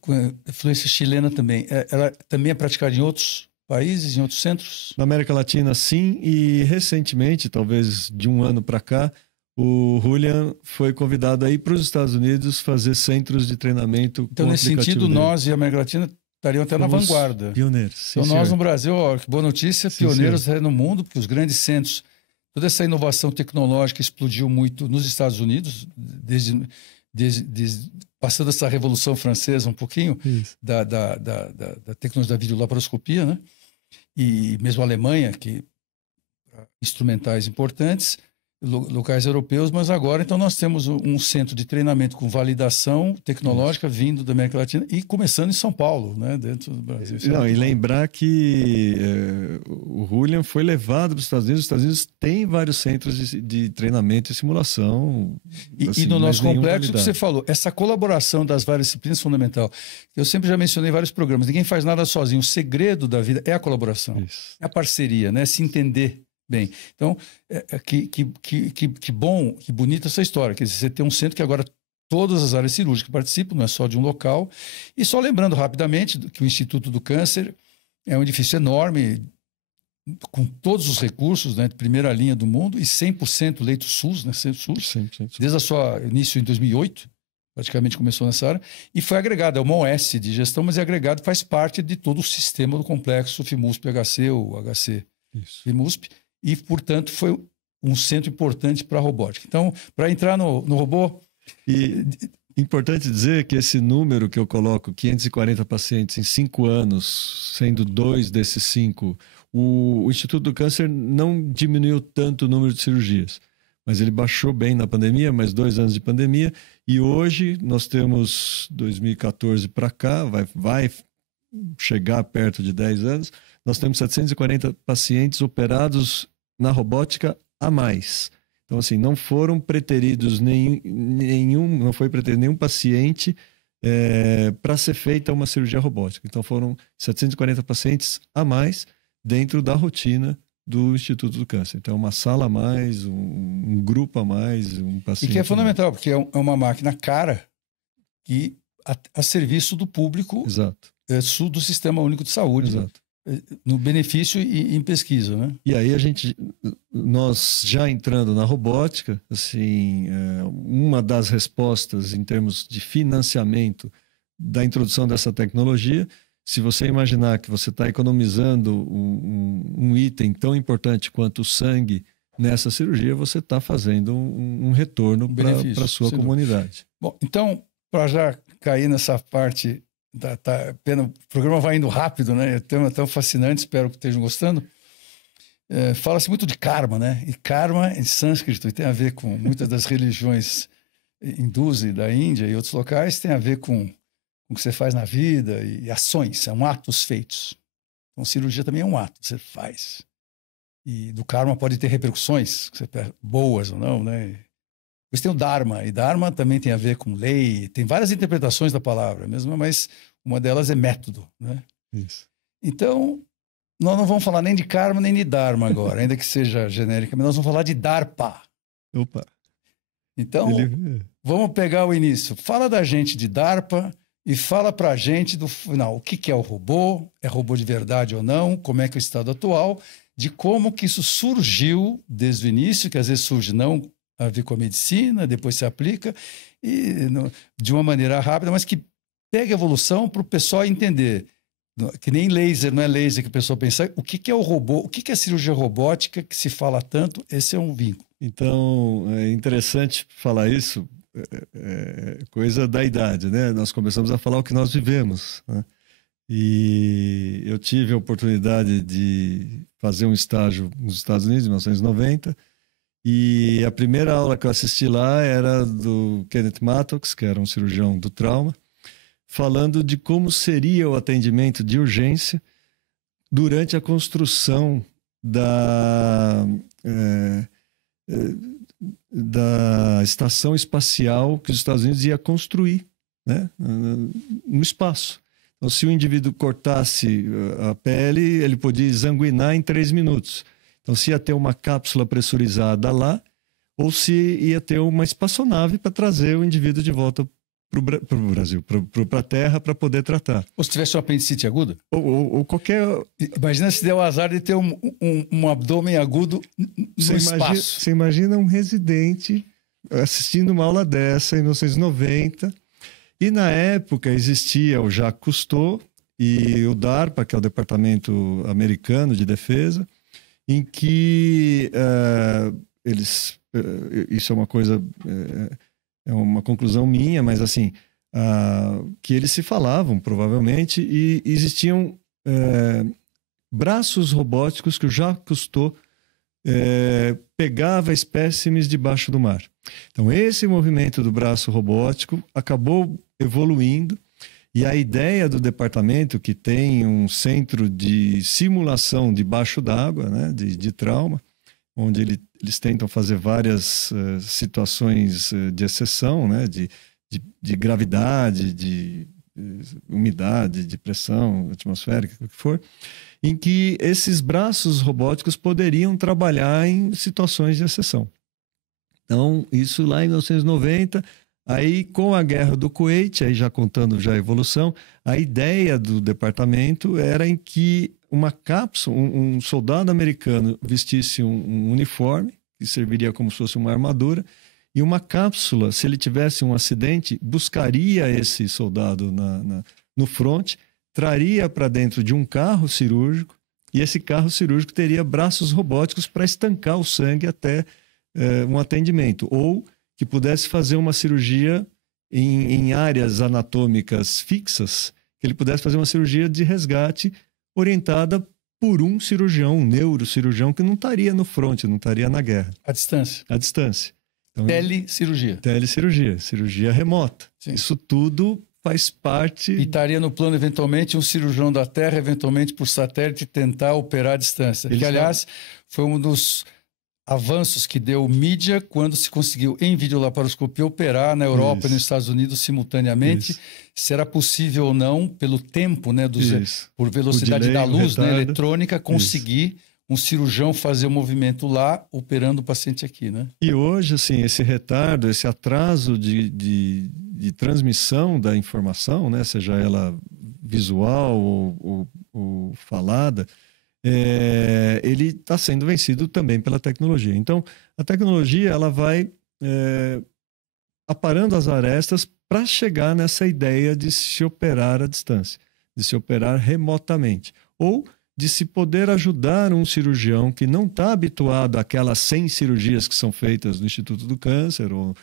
com influência chilena também. Ela também é praticada em outros países, em outros centros? Na América Latina, sim, e recentemente, talvez de um ano para cá, o Julian foi convidado a ir para os Estados Unidos fazer centros de treinamento. Então, nesse sentido, nós e a América Latina estariam até na vanguarda. Pioneiros. Então, nós no Brasil, que boa notícia, pioneiros no mundo, porque os grandes centros, toda essa inovação tecnológica explodiu muito nos Estados Unidos, passando essa Revolução Francesa um pouquinho, da tecnologia da videolaparoscopia, né? E mesmo a Alemanha, que instrumentais importantes, locais europeus, mas agora então nós temos um centro de treinamento com validação tecnológica vindo da América Latina e começando em São Paulo, né, dentro do Brasil. Não, e lembrar que o Julian foi levado para os Estados Unidos. Os Estados Unidos tem vários centros de treinamento e simulação. E no nosso complexo, que você falou, essa colaboração das várias disciplinas é fundamental. Eu sempre já mencionei em vários programas, ninguém faz nada sozinho. O segredo da vida é a colaboração, é a parceria, né, se entender bem. Então, que bom, que bonita essa história. Quer dizer, você tem um centro que agora todas as áreas cirúrgicas participam, não é só de um local. E só lembrando rapidamente que o Instituto do Câncer é um edifício enorme, com todos os recursos, né, de primeira linha do mundo, e 100% leito SUS, né, SUS, 100%. Desde o seu início em 2008, praticamente começou nessa área, e foi agregado, é uma OS de gestão, mas é agregado, faz parte de todo o sistema do complexo FIMUSP-HC ou HC-FIMUSP, e, portanto, foi um centro importante para a robótica. Então, para entrar no robô... E importante dizer que esse número que eu coloco, 540 pacientes em 5 anos, sendo 2 desses 5, o Instituto do Câncer não diminuiu tanto o número de cirurgias, mas ele baixou bem na pandemia, mais 2 anos de pandemia, e hoje nós temos 2014 para cá, vai chegar perto de 10 anos, nós temos 740 pacientes operados na robótica a mais. Então, assim, não foram preteridos não foi preterido nenhum paciente para ser feita uma cirurgia robótica. Então, foram 740 pacientes a mais dentro da rotina do Instituto do Câncer. Então, uma sala a mais, um grupo a mais, um paciente. E que é fundamental, porque é uma máquina cara que a serviço do público. Exato. Do Sistema Único de Saúde. Exato. No benefício e em pesquisa, né? E aí nós já entrando na robótica, assim, uma das respostas em termos de financiamento da introdução dessa tecnologia, se você imaginar que você está economizando um item tão importante quanto o sangue nessa cirurgia, você está fazendo um retorno para a sua comunidade. Bom, então, para já cair nessa parte... o programa vai indo rápido, né? É tão fascinante, espero que estejam gostando. Fala-se muito de karma, né? E karma em sânscrito tem a ver com muitas das religiões hindus e da Índia e outros locais, tem a ver com o que você faz na vida e ações, são atos feitos. Então, cirurgia também é um ato que você faz. E do karma pode ter repercussões, boas ou não, né? Depois tem o Dharma, e Dharma também tem a ver com lei, tem várias interpretações da palavra mesmo, mas uma delas é método, né? Isso. Então, nós não vamos falar nem de karma nem de dharma agora, ainda que seja genérica, mas nós vamos falar de DARPA. Opa. Então, vamos pegar o início. Fala da gente de DARPA e fala para a gente do final. O que é o robô? É robô de verdade ou não? Como é que é o estado atual? De como que isso surgiu desde o início, que às vezes surge não a ver com a medicina, depois se aplica, e de uma maneira rápida, mas que pega a evolução para o pessoal entender. Que nem laser, não é laser que o pessoal pensa. O que é o robô? O que é a cirurgia robótica que se fala tanto? Esse é um vínculo. Então, é interessante falar isso, coisa da idade, né? Nós começamos a falar o que nós vivemos, né? E eu tive a oportunidade de fazer um estágio nos Estados Unidos, em 1990, e a primeira aula que eu assisti lá era do Kenneth Mattox, que era um cirurgião do trauma, falando de como seria o atendimento de urgência durante a construção da estação espacial que os Estados Unidos ia construir, né, no espaço. Então, se o indivíduo cortasse a pele, ele podia exsanguinar em 3 minutos. Então, se ia ter uma cápsula pressurizada lá, ou se ia ter uma espaçonave para trazer o indivíduo de volta para o Brasil, para a Terra, para poder tratar. Ou se tivesse uma apendicite aguda? Ou qualquer... Imagina se der o azar de ter um abdômen agudo no espaço. Você imagina um residente assistindo uma aula dessa em 1990, e na época existia o Jacques Cousteau e o DARPA, que é o Departamento Americano de Defesa, em que eles... isso é uma coisa... é uma conclusão minha, mas assim, que eles se falavam, provavelmente, e existiam braços robóticos que o Jacques Cousteau pegava espécimes debaixo do mar. Então, esse movimento do braço robótico acabou evoluindo, e a ideia do departamento, que tem um centro de simulação debaixo d'água, né, de trauma, onde eles tentam fazer várias situações de exceção, né, de gravidade, de umidade, de pressão atmosférica, o que for, em que esses braços robóticos poderiam trabalhar em situações de exceção. Então, isso lá em 1990, aí com a guerra do Kuwait, aí já contando já a evolução, a ideia do departamento era em que uma cápsula, um soldado americano vestisse um uniforme, que serviria como se fosse uma armadura, e uma cápsula, se ele tivesse um acidente, buscaria esse soldado no fronte, traria para dentro de um carro cirúrgico, e esse carro cirúrgico teria braços robóticos para estancar o sangue até um atendimento, ou que pudesse fazer uma cirurgia em áreas anatômicas fixas, que ele pudesse fazer uma cirurgia de resgate orientada por um cirurgião, um neurocirurgião, que não estaria no fronte, não estaria na guerra. À distância. À distância. Então, telecirurgia. Telecirurgia, cirurgia remota. Sim. Isso tudo faz parte... E estaria no plano, eventualmente, um cirurgião da Terra, eventualmente por satélite, tentar operar à distância. Que, aliás, foi um dos avanços que deu mídia quando se conseguiu, em videolaparoscopia, operar na Europa e nos Estados Unidos simultaneamente. Se era possível ou não, pelo tempo, né, por velocidade da luz, né, eletrônica, conseguir um cirurgião fazer o movimento lá, operando o paciente aqui, né? E hoje, assim, esse retardo, esse atraso de transmissão da informação, né, seja ela visual ou falada, ele está sendo vencido também pela tecnologia. Então, a tecnologia ela vai aparando as arestas para chegar nessa ideia de se operar à distância, de se operar remotamente, ou de se poder ajudar um cirurgião que não está habituado àquelas 100 cirurgias que são feitas no Instituto do Câncer ou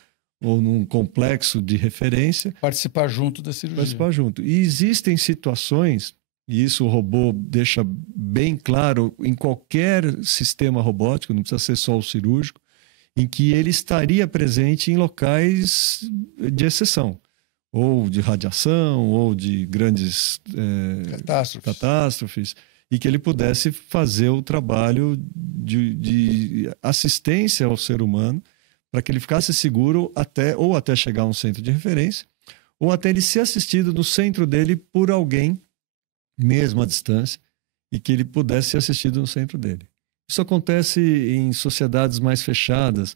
num complexo de referência. Participar junto da cirurgia. Participar junto. E existem situações, e isso o robô deixa bem claro em qualquer sistema robótico, não precisa ser só o cirúrgico, em que ele estaria presente em locais de exceção, ou de radiação, ou de grandes catástrofes, e que ele pudesse fazer o trabalho de assistência ao ser humano para que ele ficasse seguro até chegar a um centro de referência, ou até ele ser assistido no centro dele por alguém, mesmo à distância, e que ele pudesse ser assistido no centro dele. Isso acontece em sociedades mais fechadas,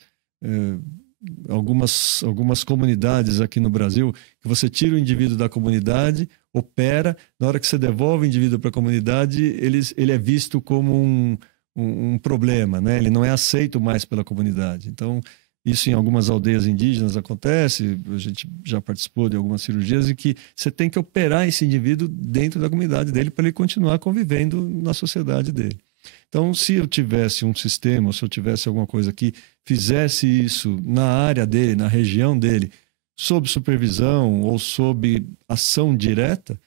algumas comunidades aqui no Brasil, que você tira o indivíduo da comunidade, opera, na hora que você devolve o indivíduo para a comunidade, ele é visto como um problema, né? Ele não é aceito mais pela comunidade. Então, isso em algumas aldeias indígenas acontece, a gente já participou de algumas cirurgias em que você tem que operar esse indivíduo dentro da comunidade dele para ele continuar convivendo na sociedade dele. Então, se eu tivesse um sistema, ou se eu tivesse alguma coisa que fizesse isso na área dele, na região dele, sob supervisão ou sob ação direta,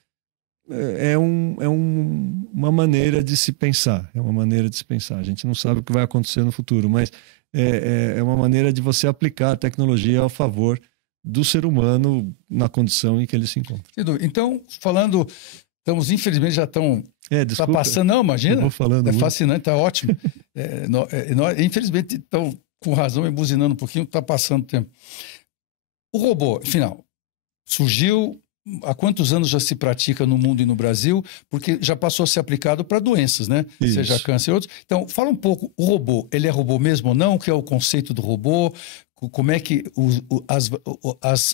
uma maneira de se pensar. É uma maneira de se pensar. A gente não sabe o que vai acontecer no futuro, mas é uma maneira de você aplicar a tecnologia a favor do ser humano na condição em que ele se encontra. Então, estamos infelizmente já estão... Desculpa, tá passando, não, imagina. Eu vou falando muito. Fascinante, tá ótimo. Infelizmente, estão com razão me buzinando um pouquinho, está passando o tempo. O robô, afinal, surgiu. Há quantos anos já se pratica no mundo e no Brasil? Porque já passou a ser aplicado para doenças, né? Isso. Seja câncer e outros. Então, fala um pouco, o robô, ele é robô mesmo ou não? O que é o conceito do robô? Como é que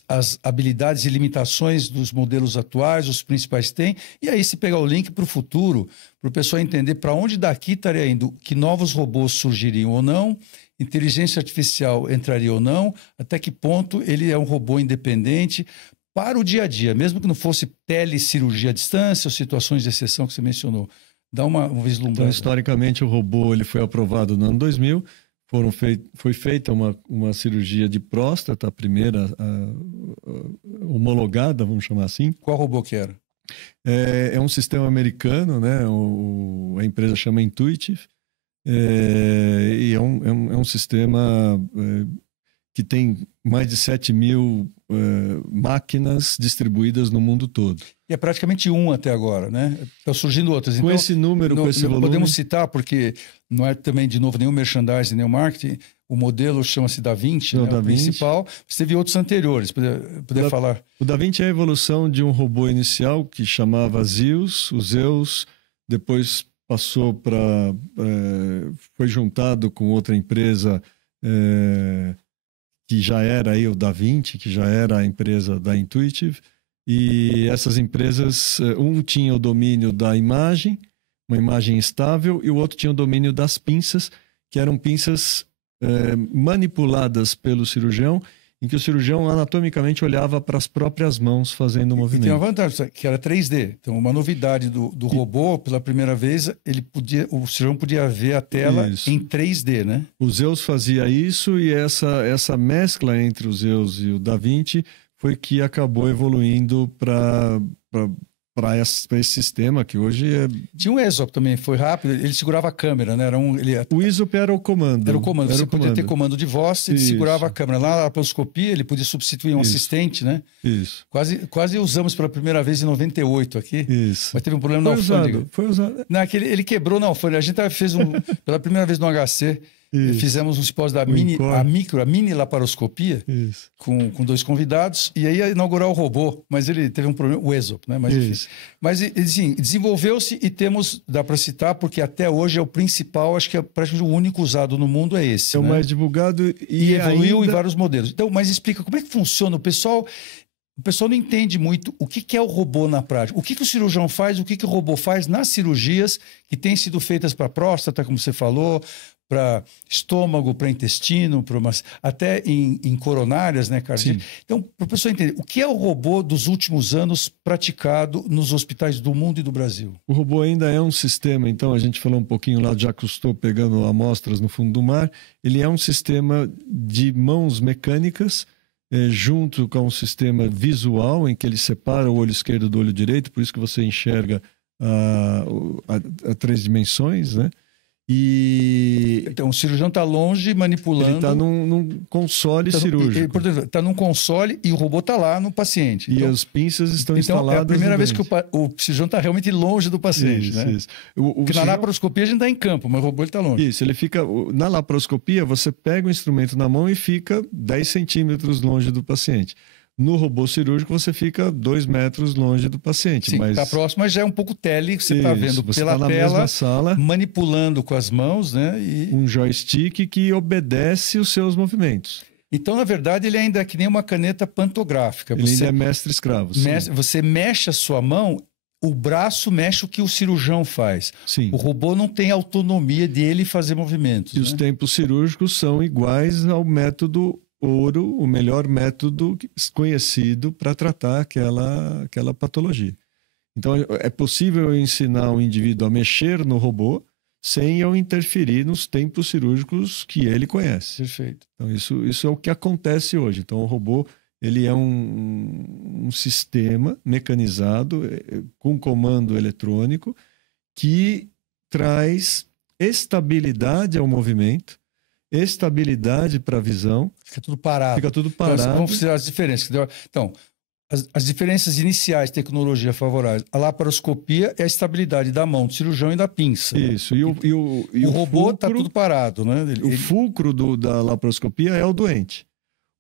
as habilidades e limitações dos modelos atuais, os principais têm? E aí, se pegar o link para o futuro, para o pessoal entender para onde daqui estaria indo, que novos robôs surgiriam ou não, inteligência artificial entraria ou não, até que ponto ele é um robô independente para o dia a dia, mesmo que não fosse telecirurgia à distância ou situações de exceção que você mencionou. Dá uma vislumbrada. Então, historicamente, o robô ele foi aprovado no ano 2000. Foi feita uma cirurgia de próstata, a primeira homologada, vamos chamar assim. Qual robô que era? É um sistema americano, né? A empresa chama Intuitive. E é um sistema que tem mais de 7.000 máquinas distribuídas no mundo todo. E é praticamente um até agora, né? Estão surgindo outras. Com então, esse número, com esse volume... Podemos citar, porque não é também, de novo, nenhum merchandising, nenhum marketing. O modelo chama-se Da Vinci, né? O principal. Você teve outros anteriores, poder falar. O Da Vinci é a evolução de um robô inicial que chamava Zeus. O Zeus depois passou para... foi juntado com outra empresa... que já era aí o Da Vinci, que já era a empresa da Intuitive, e essas empresas, um tinha o domínio da imagem, uma imagem estável, e o outro tinha o domínio das pinças, que eram pinças manipuladas pelo cirurgião, em que o cirurgião anatomicamente olhava para as próprias mãos fazendo o movimento. E tem uma vantagem, que era 3D. Então, uma novidade do robô, pela primeira vez, o cirurgião podia ver a tela em 3D, né? O Zeus fazia isso, e essa mescla entre o Zeus e o Da Vinci foi que acabou evoluindo para esse sistema que hoje é... Tinha um ESOP também, foi rápido, ele segurava a câmera, né? O ISOP era o comando. Era o comando, você podia ter comando de voz, ele segurava a câmera. Lá na laparoscopia, ele podia substituir um assistente, né? Isso. Quase usamos pela primeira vez em 98 aqui. Isso. Mas teve um problema na alfândega. Foi usado. Não, ele quebrou na alfândega. A gente fez pela primeira vez no HC, fizemos um simpósio da mini laparoscopia com 2 convidados, e aí ia inaugurar o robô, mas ele teve um problema, o ESOP, né? Mas assim, desenvolveu-se e dá para citar, porque até hoje é o principal, acho que é praticamente o único usado no mundo, é esse. É o né? mais divulgado e evoluiu em vários modelos. Então, mas explica como é que funciona. O pessoal não entende muito o que é o robô na prática. O que o cirurgião faz, o que o robô faz nas cirurgias que têm sido feitas para próstata, como você falou, para estômago, para intestino, até em coronárias, né, cara? Sim. Então, para o pessoal entender, o que é o robô dos últimos anos praticado nos hospitais do mundo e do Brasil? O robô ainda é um sistema, então a gente falou um pouquinho lá, já que estou pegando amostras no fundo do mar, ele é um sistema de mãos mecânicas, junto com um sistema visual, em que ele separa o olho esquerdo do olho direito, por isso que você enxerga a 3 dimensões, né? Então, o cirurgião está longe manipulando. Ele está num console cirúrgico. Está num console e o robô está lá no paciente. E as pinças estão instaladas. É a primeira vez que o cirurgião está realmente longe do paciente. Isso, né? Isso. Porque na laparoscopia a gente está em campo, mas o robô está longe. Isso, ele fica. Na laparoscopia, você pega o instrumento na mão e fica 10 centímetros longe do paciente. No robô cirúrgico, você fica 2 metros longe do paciente. Sim, mas está próximo, mas já é um pouco tele, você está vendo você pela tá na tela, mesma sala, manipulando com as mãos, né? um joystick que obedece os seus movimentos. Então, na verdade, ele ainda é que nem uma caneta pantográfica. Ele ainda é mestre-escravo. Você mexe a sua mão, o braço mexe o que o cirurgião faz. Sim. O robô não tem autonomia de ele fazer movimentos. E os tempos cirúrgicos são iguais ao método ouro, o melhor método conhecido para tratar aquela patologia. Então, é possível ensinar o indivíduo a mexer no robô sem eu interferir nos tempos cirúrgicos que ele conhece. Perfeito. Então, isso é o que acontece hoje. Então, o robô ele é um sistema mecanizado com comando eletrônico que traz estabilidade ao movimento, estabilidade para a visão. Fica tudo parado. Fica tudo parado. Então, vamos fazer as diferenças. Então, as diferenças iniciais de tecnologia favoráveis. A laparoscopia é a estabilidade da mão do cirurgião e da pinça. Isso. E o robô está tudo parado, né? O fulcro da laparoscopia é o doente.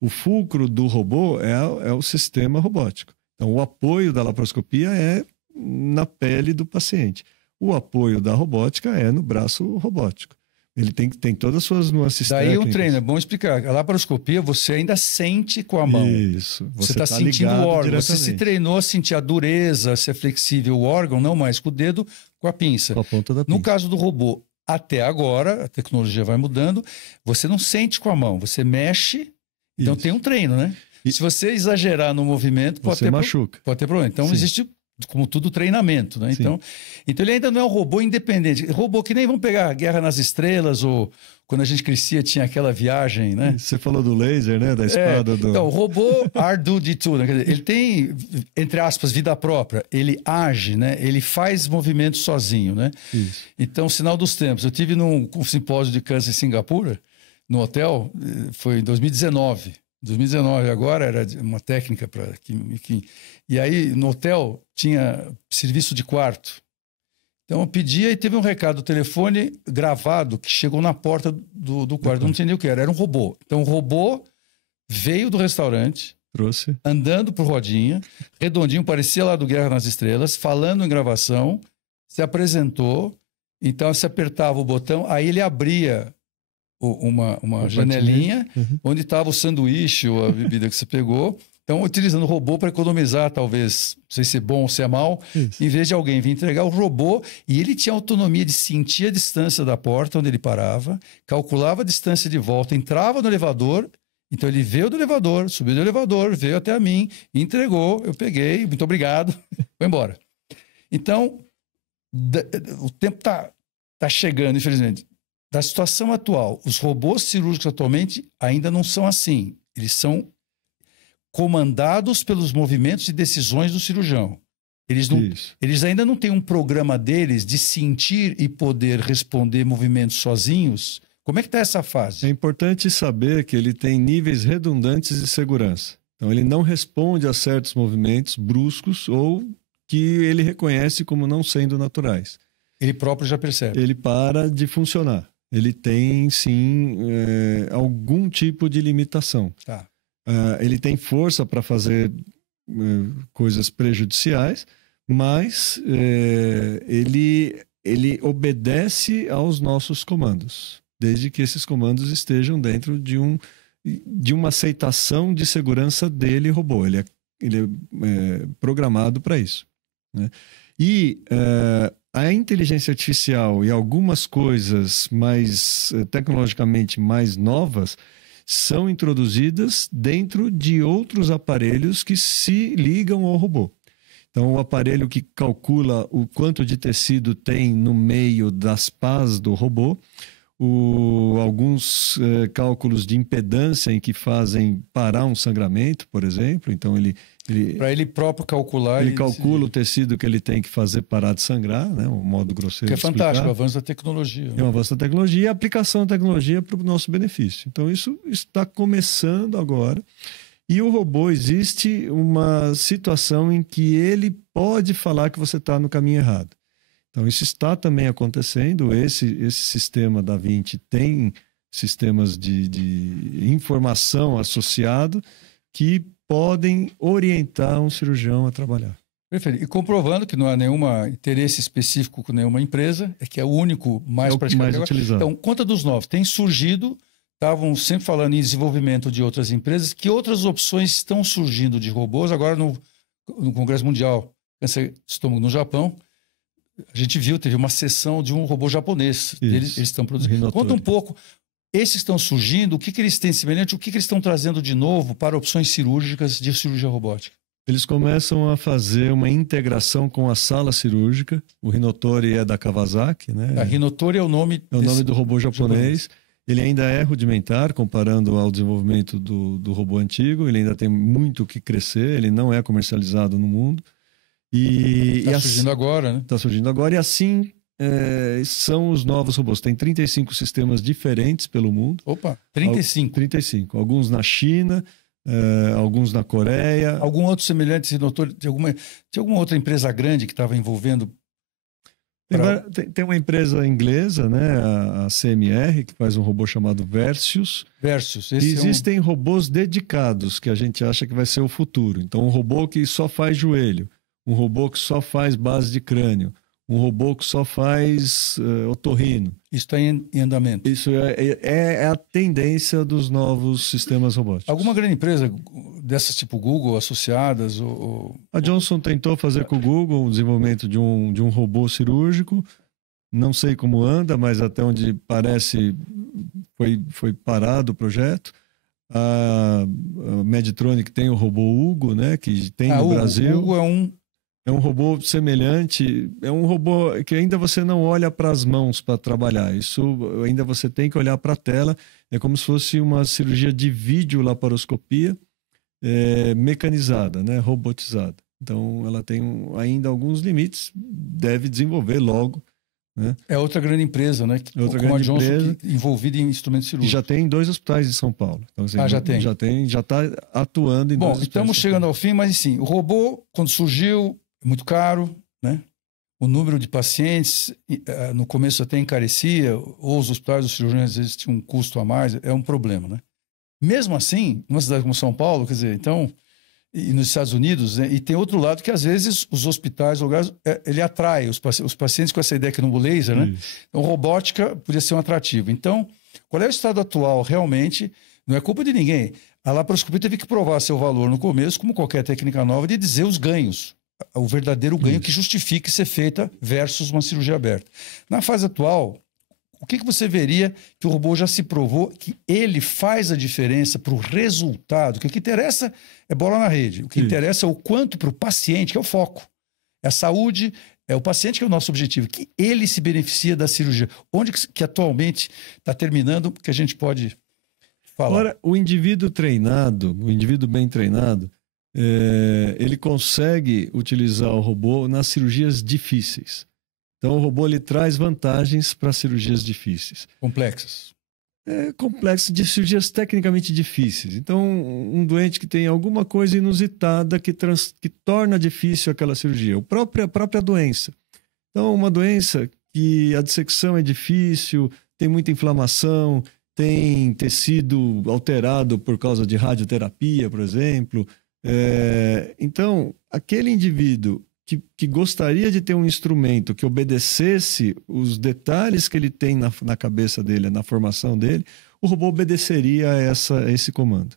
O fulcro do robô é o sistema robótico. Então, o apoio da laparoscopia é na pele do paciente. O apoio da robótica é no braço robótico. Ele tem todas as suas nuances técnicas. Daí o treino, é bom explicar. A laparoscopia você ainda sente com a mão. Isso. Você está sentindo o órgão. Você se treinou a sentir a dureza, se é flexível o órgão, não mais com o dedo, com a pinça. Com a ponta da pinça. No caso do robô, até agora, a tecnologia vai mudando, você não sente com a mão, você mexe, então Isso. tem um treino, né? E se você exagerar no movimento, pode ter problema. Então existe, como tudo, treinamento, né? Então ele ainda não é um robô independente. Robô que nem vamos pegar Guerra nas Estrelas ou quando a gente crescia tinha aquela viagem, né? Você falou do laser, né? Da espada. Então, o robô R2-D2, né? Quer dizer, ele tem, entre aspas, vida própria. Ele age, né? Ele faz movimentos sozinho, né? Isso. Então, sinal dos tempos. Eu tive num simpósio de câncer em Singapura, no hotel, foi em 2019. 2019 agora era uma técnica para... E aí, no hotel, tinha serviço de quarto. Então, eu pedia e teve um recado do telefone gravado que chegou na porta do quarto. Eu não entendi o que era. Era um robô. Então, o robô veio do restaurante, trouxe, andando por rodinha, redondinho, parecia lá do Guerra nas Estrelas, falando em gravação, se apresentou. Então, se apertava o botão, aí ele abria uma janelinha onde estava o sanduíche ou a bebida que você pegou. Então, utilizando o robô para economizar, talvez, não sei se é bom ou se é mal, em vez de alguém vir entregar o robô, e ele tinha autonomia de sentir a distância da porta onde ele parava, calculava a distância de volta, entrava no elevador, então ele veio do elevador, subiu do elevador, veio até a mim, entregou, eu peguei, muito obrigado, foi embora. Então, o tempo está chegando, infelizmente. Da situação atual, os robôs cirúrgicos atualmente ainda não são assim, eles são comandados pelos movimentos e decisões do cirurgião. Eles ainda não têm um programa deles de sentir e poder responder movimentos sozinhos. Como é que está essa fase? É importante saber que ele tem níveis redundantes de segurança. Então, ele não responde a certos movimentos bruscos ou que ele reconhece como não sendo naturais. Ele próprio já percebe. Ele para de funcionar. Ele tem, sim, algum tipo de limitação. Tá. Ele tem força para fazer coisas prejudiciais, mas ele obedece aos nossos comandos, desde que esses comandos estejam dentro de uma aceitação de segurança dele, robô. Ele é programado para isso, né? E a inteligência artificial e algumas coisas mais tecnologicamente mais novas são introduzidas dentro de outros aparelhos que se ligam ao robô. Então, o aparelho que calcula o quanto de tecido tem no meio das pás do robô, alguns cálculos de impedância em que fazem parar um sangramento, por exemplo. Então, para ele próprio calcular. Ele calcula o tecido que ele tem que fazer parar de sangrar, né? Um modo grosseiro. Que é fantástico, o avanço da tecnologia. É um avanço da tecnologia e a aplicação da tecnologia para o nosso benefício. Então, isso está começando agora. E o robô, existe uma situação em que ele pode falar que você está no caminho errado. Então, isso está também acontecendo. Esse sistema da Da-Vinci tem sistemas de informação associado que podem orientar um cirurgião a trabalhar. Perfeito. E comprovando que não há nenhum interesse específico com nenhuma empresa, é que é o único mais praticado. Mais utilizado. Então, conta dos novos. Tem surgido, estavam sempre falando em desenvolvimento de outras empresas, que outras opções estão surgindo de robôs. Agora, no Congresso Mundial Câncer de Estômago no Japão, a gente viu, teve uma sessão de um robô japonês. Eles estão produzindo. Conta um pouco. Esses estão surgindo, o que eles têm semelhante, o que eles estão trazendo de novo para opções cirúrgicas de cirurgia robótica? Eles começam a fazer uma integração com a sala cirúrgica. O Rinotori é da Kawasaki, né? A Rinotori é o nome... É o nome do robô japonês. Ele ainda é rudimentar comparando ao desenvolvimento do robô antigo. Ele ainda tem muito o que crescer. Ele não é comercializado no mundo. Está surgindo agora, né? Está surgindo agora. E assim são os novos robôs. Tem 35 sistemas diferentes pelo mundo. Opa, 35? 35. Alguns na China... alguns na Coreia. Algum outro semelhante, doutor, de alguma outra empresa grande que estava envolvendo? Tem uma empresa inglesa, né, a CMR, que faz um robô chamado Versius. Existem robôs dedicados, que a gente acha que vai ser o futuro. Então, um robô que só faz joelho, um robô que só faz base de crânio, um robô que só faz otorrino. Isso está em andamento. Isso é a tendência dos novos sistemas robóticos. Alguma grande empresa dessas tipo Google associadas? A Johnson tentou fazer com o Google o desenvolvimento de um robô cirúrgico. Não sei como anda, mas até onde parece foi parado o projeto. A Medtronic tem o robô Hugo, né, que tem no Brasil. O Hugo é um robô semelhante, é um robô que ainda você não olha para as mãos para trabalhar. Isso ainda você tem que olhar para a tela. É como se fosse uma cirurgia de videolaparoscopia mecanizada, né? Robotizada. Então ela tem ainda alguns limites, deve desenvolver logo. Né? É outra grande empresa, né? Outra grande empresa envolvida em instrumentos cirúrgicos. E já tem 2 hospitais em São Paulo. Então, assim, já está atuando em 2 hospitais. Bom, estamos chegando ao fim, mas sim, o robô, quando surgiu, é muito caro, né? O número de pacientes, no começo até encarecia, ou os hospitais, os cirurgiões, às vezes tinham um custo a mais, é um problema, né? Mesmo assim, numa cidade como São Paulo, quer dizer, então, e nos Estados Unidos, né? E tem outro lado que às vezes os hospitais, lugares, ele atrai os pacientes com essa ideia que no laser, né? Então, robótica podia ser um atrativo. Então, qual é o estado atual? Realmente, não é culpa de ninguém. A laparoscopia teve que provar seu valor no começo, como qualquer técnica nova, de dizer os ganhos. O verdadeiro ganho que justifique ser feita versus uma cirurgia aberta. Na fase atual, o que você veria que o robô já se provou que ele faz a diferença para o resultado? Que o que interessa é bola na rede. O que interessa é o quanto para o paciente, que é o foco. É a saúde, é o paciente que é o nosso objetivo. Que ele se beneficia da cirurgia. Onde que atualmente está terminando, que a gente pode falar? Agora, o indivíduo treinado, o indivíduo bem treinado, ele consegue utilizar o robô nas cirurgias difíceis. Então, o robô ele traz vantagens para cirurgias difíceis. Complexas. Complexo de cirurgias tecnicamente difíceis. Então, um doente que tem alguma coisa inusitada que torna difícil aquela cirurgia. A própria doença. Então, uma doença que a dissecção é difícil, tem muita inflamação, tem tecido alterado por causa de radioterapia, por exemplo. Então, aquele indivíduo que gostaria de ter um instrumento que obedecesse os detalhes que ele tem na cabeça dele, na formação dele, o robô obedeceria a esse comando.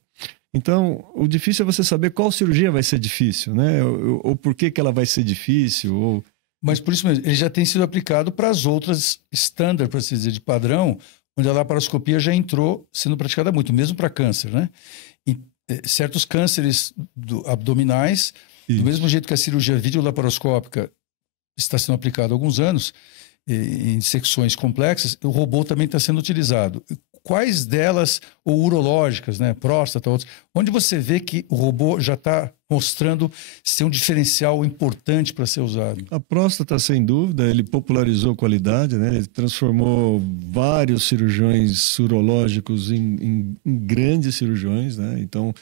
Então, o difícil é você saber qual cirurgia vai ser difícil, né? Ou por que ela vai ser difícil. Mas por isso mesmo, ele já tem sido aplicado para as outras standard, para se dizer, de padrão, onde a laparoscopia já entrou sendo praticada muito, mesmo para câncer, né? E certos cânceres abdominais, do mesmo jeito que a cirurgia videolaparoscópica está sendo aplicada há alguns anos, em secções complexas, o robô também está sendo utilizado. Quais delas, ou urológicas, né, próstata, outras, onde você vê que o robô já está mostrando ser um diferencial importante para ser usado? A próstata, sem dúvida, ele popularizou qualidade, né? Ele transformou vários cirurgiões urológicos em grandes cirurgiões, né? Então,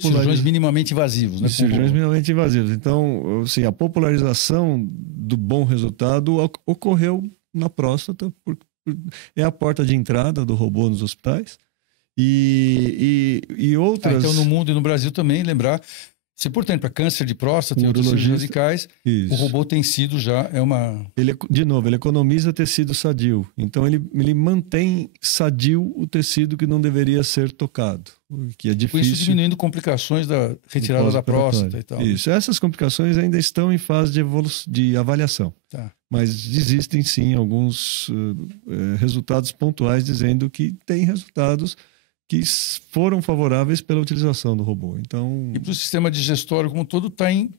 cirurgiões minimamente invasivos, né? Cirurgiões minimamente invasivos. Então, assim, a popularização do bom resultado ocorreu na próstata, é a porta de entrada do robô nos hospitais. E outras... Então, no mundo e no Brasil também, lembrar, isso é importante para câncer de próstata e outras cirurgias radicais, o robô tem sido já, De novo, ele economiza tecido sadio. Então, ele mantém sadio o tecido que não deveria ser tocado, que é difícil. Com isso diminuindo complicações da retirada da próstata e tal. Isso, essas complicações ainda estão em fase de avaliação. Tá. Mas existem, sim, alguns resultados pontuais dizendo que tem resultados que foram favoráveis pela utilização do robô. Então, e para o sistema digestório como um todo está em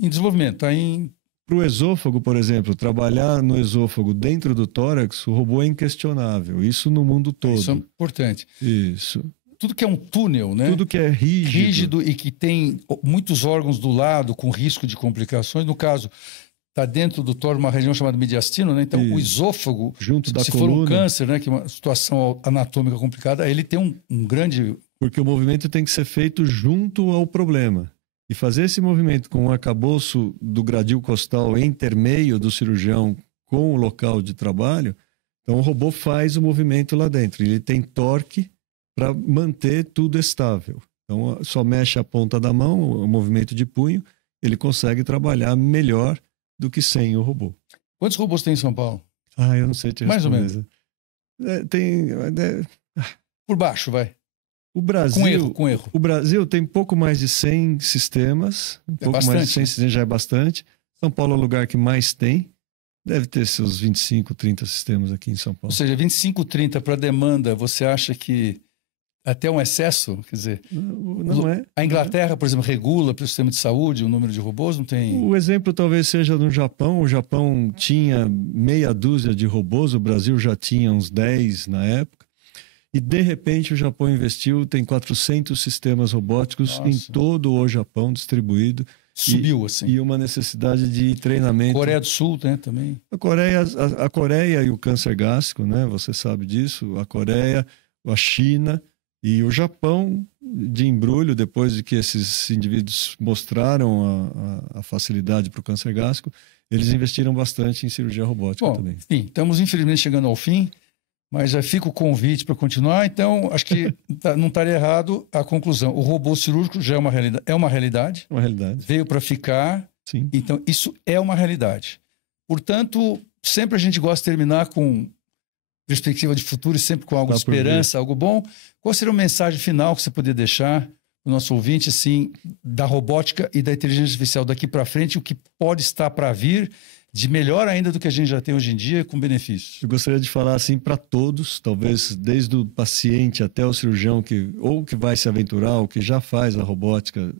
desenvolvimento, está em... Para o esôfago, por exemplo, trabalhar no esôfago dentro do tórax, o robô é inquestionável. Isso no mundo todo. Isso é importante. Isso. Tudo que é um túnel, né? Tudo que é rígido e que tem muitos órgãos do lado com risco de complicações. No caso, está dentro do tórax uma região chamada mediastino, né? Então, o esôfago, junto da se coluna, for um câncer, né, que é uma situação anatômica complicada, ele tem um grande... Porque o movimento tem que ser feito junto ao problema. E fazer esse movimento com o arcabouço do gradil costal intermeio do cirurgião com o local de trabalho, então o robô faz o movimento lá dentro. Ele tem torque para manter tudo estável. Então, só mexe a ponta da mão, o movimento de punho, ele consegue trabalhar melhor do que sem o robô. Quantos robôs tem em São Paulo? Eu não sei te responder. Mais ou menos. Por baixo, vai. O Brasil, com erro. O Brasil tem pouco mais de 100 sistemas. Mais de 100 sistemas já é bastante. São Paulo é o lugar que mais tem. Deve ter seus 25, 30 sistemas aqui em São Paulo. Ou seja, 25, 30 para demanda, você acha que até um excesso? Quer dizer, não é. A Inglaterra, por exemplo, regula para o sistema de saúde o número de robôs? Não tem... O exemplo talvez seja no Japão. O Japão tinha meia dúzia de robôs, o Brasil já tinha uns 10 na época. E, de repente, o Japão investiu, tem 400 sistemas robóticos em todo o Japão distribuído. Subiu, assim. E uma necessidade de treinamento. Coreia do Sul, né, também. A Coreia e o câncer gástrico, né, você sabe disso. A Coreia, a China e o Japão, de embrulho, depois de que esses indivíduos mostraram a facilidade para o câncer gástrico, eles investiram bastante em cirurgia robótica também. Enfim, estamos infelizmente chegando ao fim. Mas já fica o convite para continuar. Então, acho que não estaria errado a conclusão. O robô cirúrgico já é uma realidade. É uma realidade. Uma realidade. Veio para ficar. Sim. Então, isso é uma realidade. Portanto, sempre a gente gosta de terminar com perspectiva de futuro e sempre com algo de esperança, algo bom. Qual seria a mensagem final que você poderia deixar para o nosso ouvinte, assim, da robótica e da inteligência artificial daqui para frente, o que pode estar para vir de melhor ainda do que a gente já tem hoje em dia, com benefícios? Eu gostaria de falar assim para todos, talvez desde o paciente até o cirurgião que vai se aventurar, ou que já faz a robótica,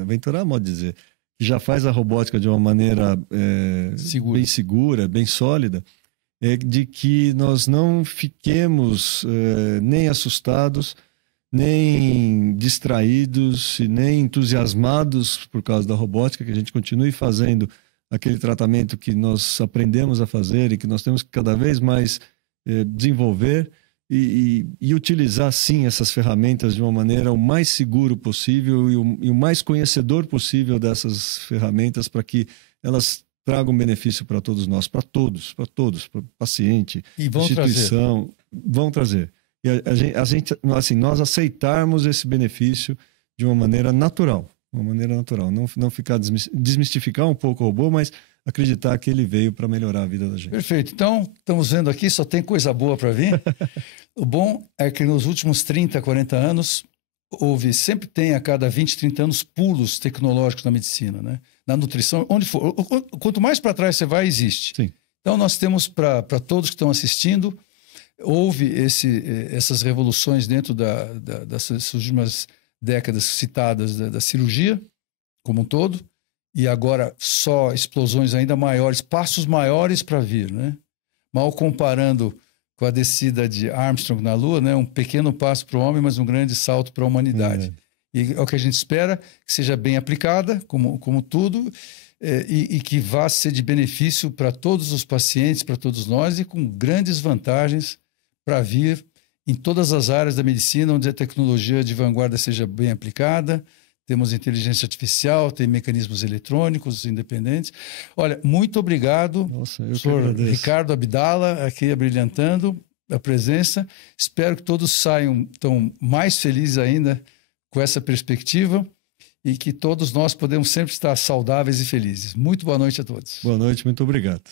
aventurar, modo de dizer, que já faz a robótica de uma maneira bem segura, bem sólida, de que nós não fiquemos nem assustados, nem distraídos e nem entusiasmados por causa da robótica, que a gente continue fazendo aquele tratamento que nós aprendemos a fazer e que nós temos que cada vez mais desenvolver e utilizar, sim, essas ferramentas de uma maneira o mais seguro possível e o mais conhecedor possível dessas ferramentas para que elas tragam benefício para todos nós, para todos, para o paciente, instituição. Vão trazer. E a gente, assim, nós aceitarmos esse benefício de uma maneira natural. Não ficar desmistificar um pouco o robô, mas acreditar que ele veio para melhorar a vida da gente. Perfeito. Então, estamos vendo aqui, só tem coisa boa para vir. O bom é que nos últimos 30, 40 anos, sempre tem a cada 20, 30 anos pulos tecnológicos na medicina, né? Na nutrição, onde for. Quanto mais para trás você vai, existe. Sim. Então, nós temos para todos que estão assistindo, houve essas revoluções dentro dessas últimas décadas citadas da cirurgia como um todo, e agora só explosões ainda maiores, passos maiores para vir, né? Mal comparando com a descida de Armstrong na Lua, né? Um pequeno passo para o homem, mas um grande salto para a humanidade. E é o que a gente espera, que seja bem aplicada, como tudo, e que vá ser de benefício para todos os pacientes, para todos nós, e com grandes vantagens para vir em todas as áreas da medicina, onde a tecnologia de vanguarda seja bem aplicada. Temos inteligência artificial, tem mecanismos eletrônicos independentes. Olha, muito obrigado, Nossa, eu senhor Ricardo Abdala, aqui abrilhantando. a presença. Espero que todos saiam tão mais felizes ainda com essa perspectiva e que todos nós podemos sempre estar saudáveis e felizes. Muito boa noite a todos. Boa noite, muito obrigado.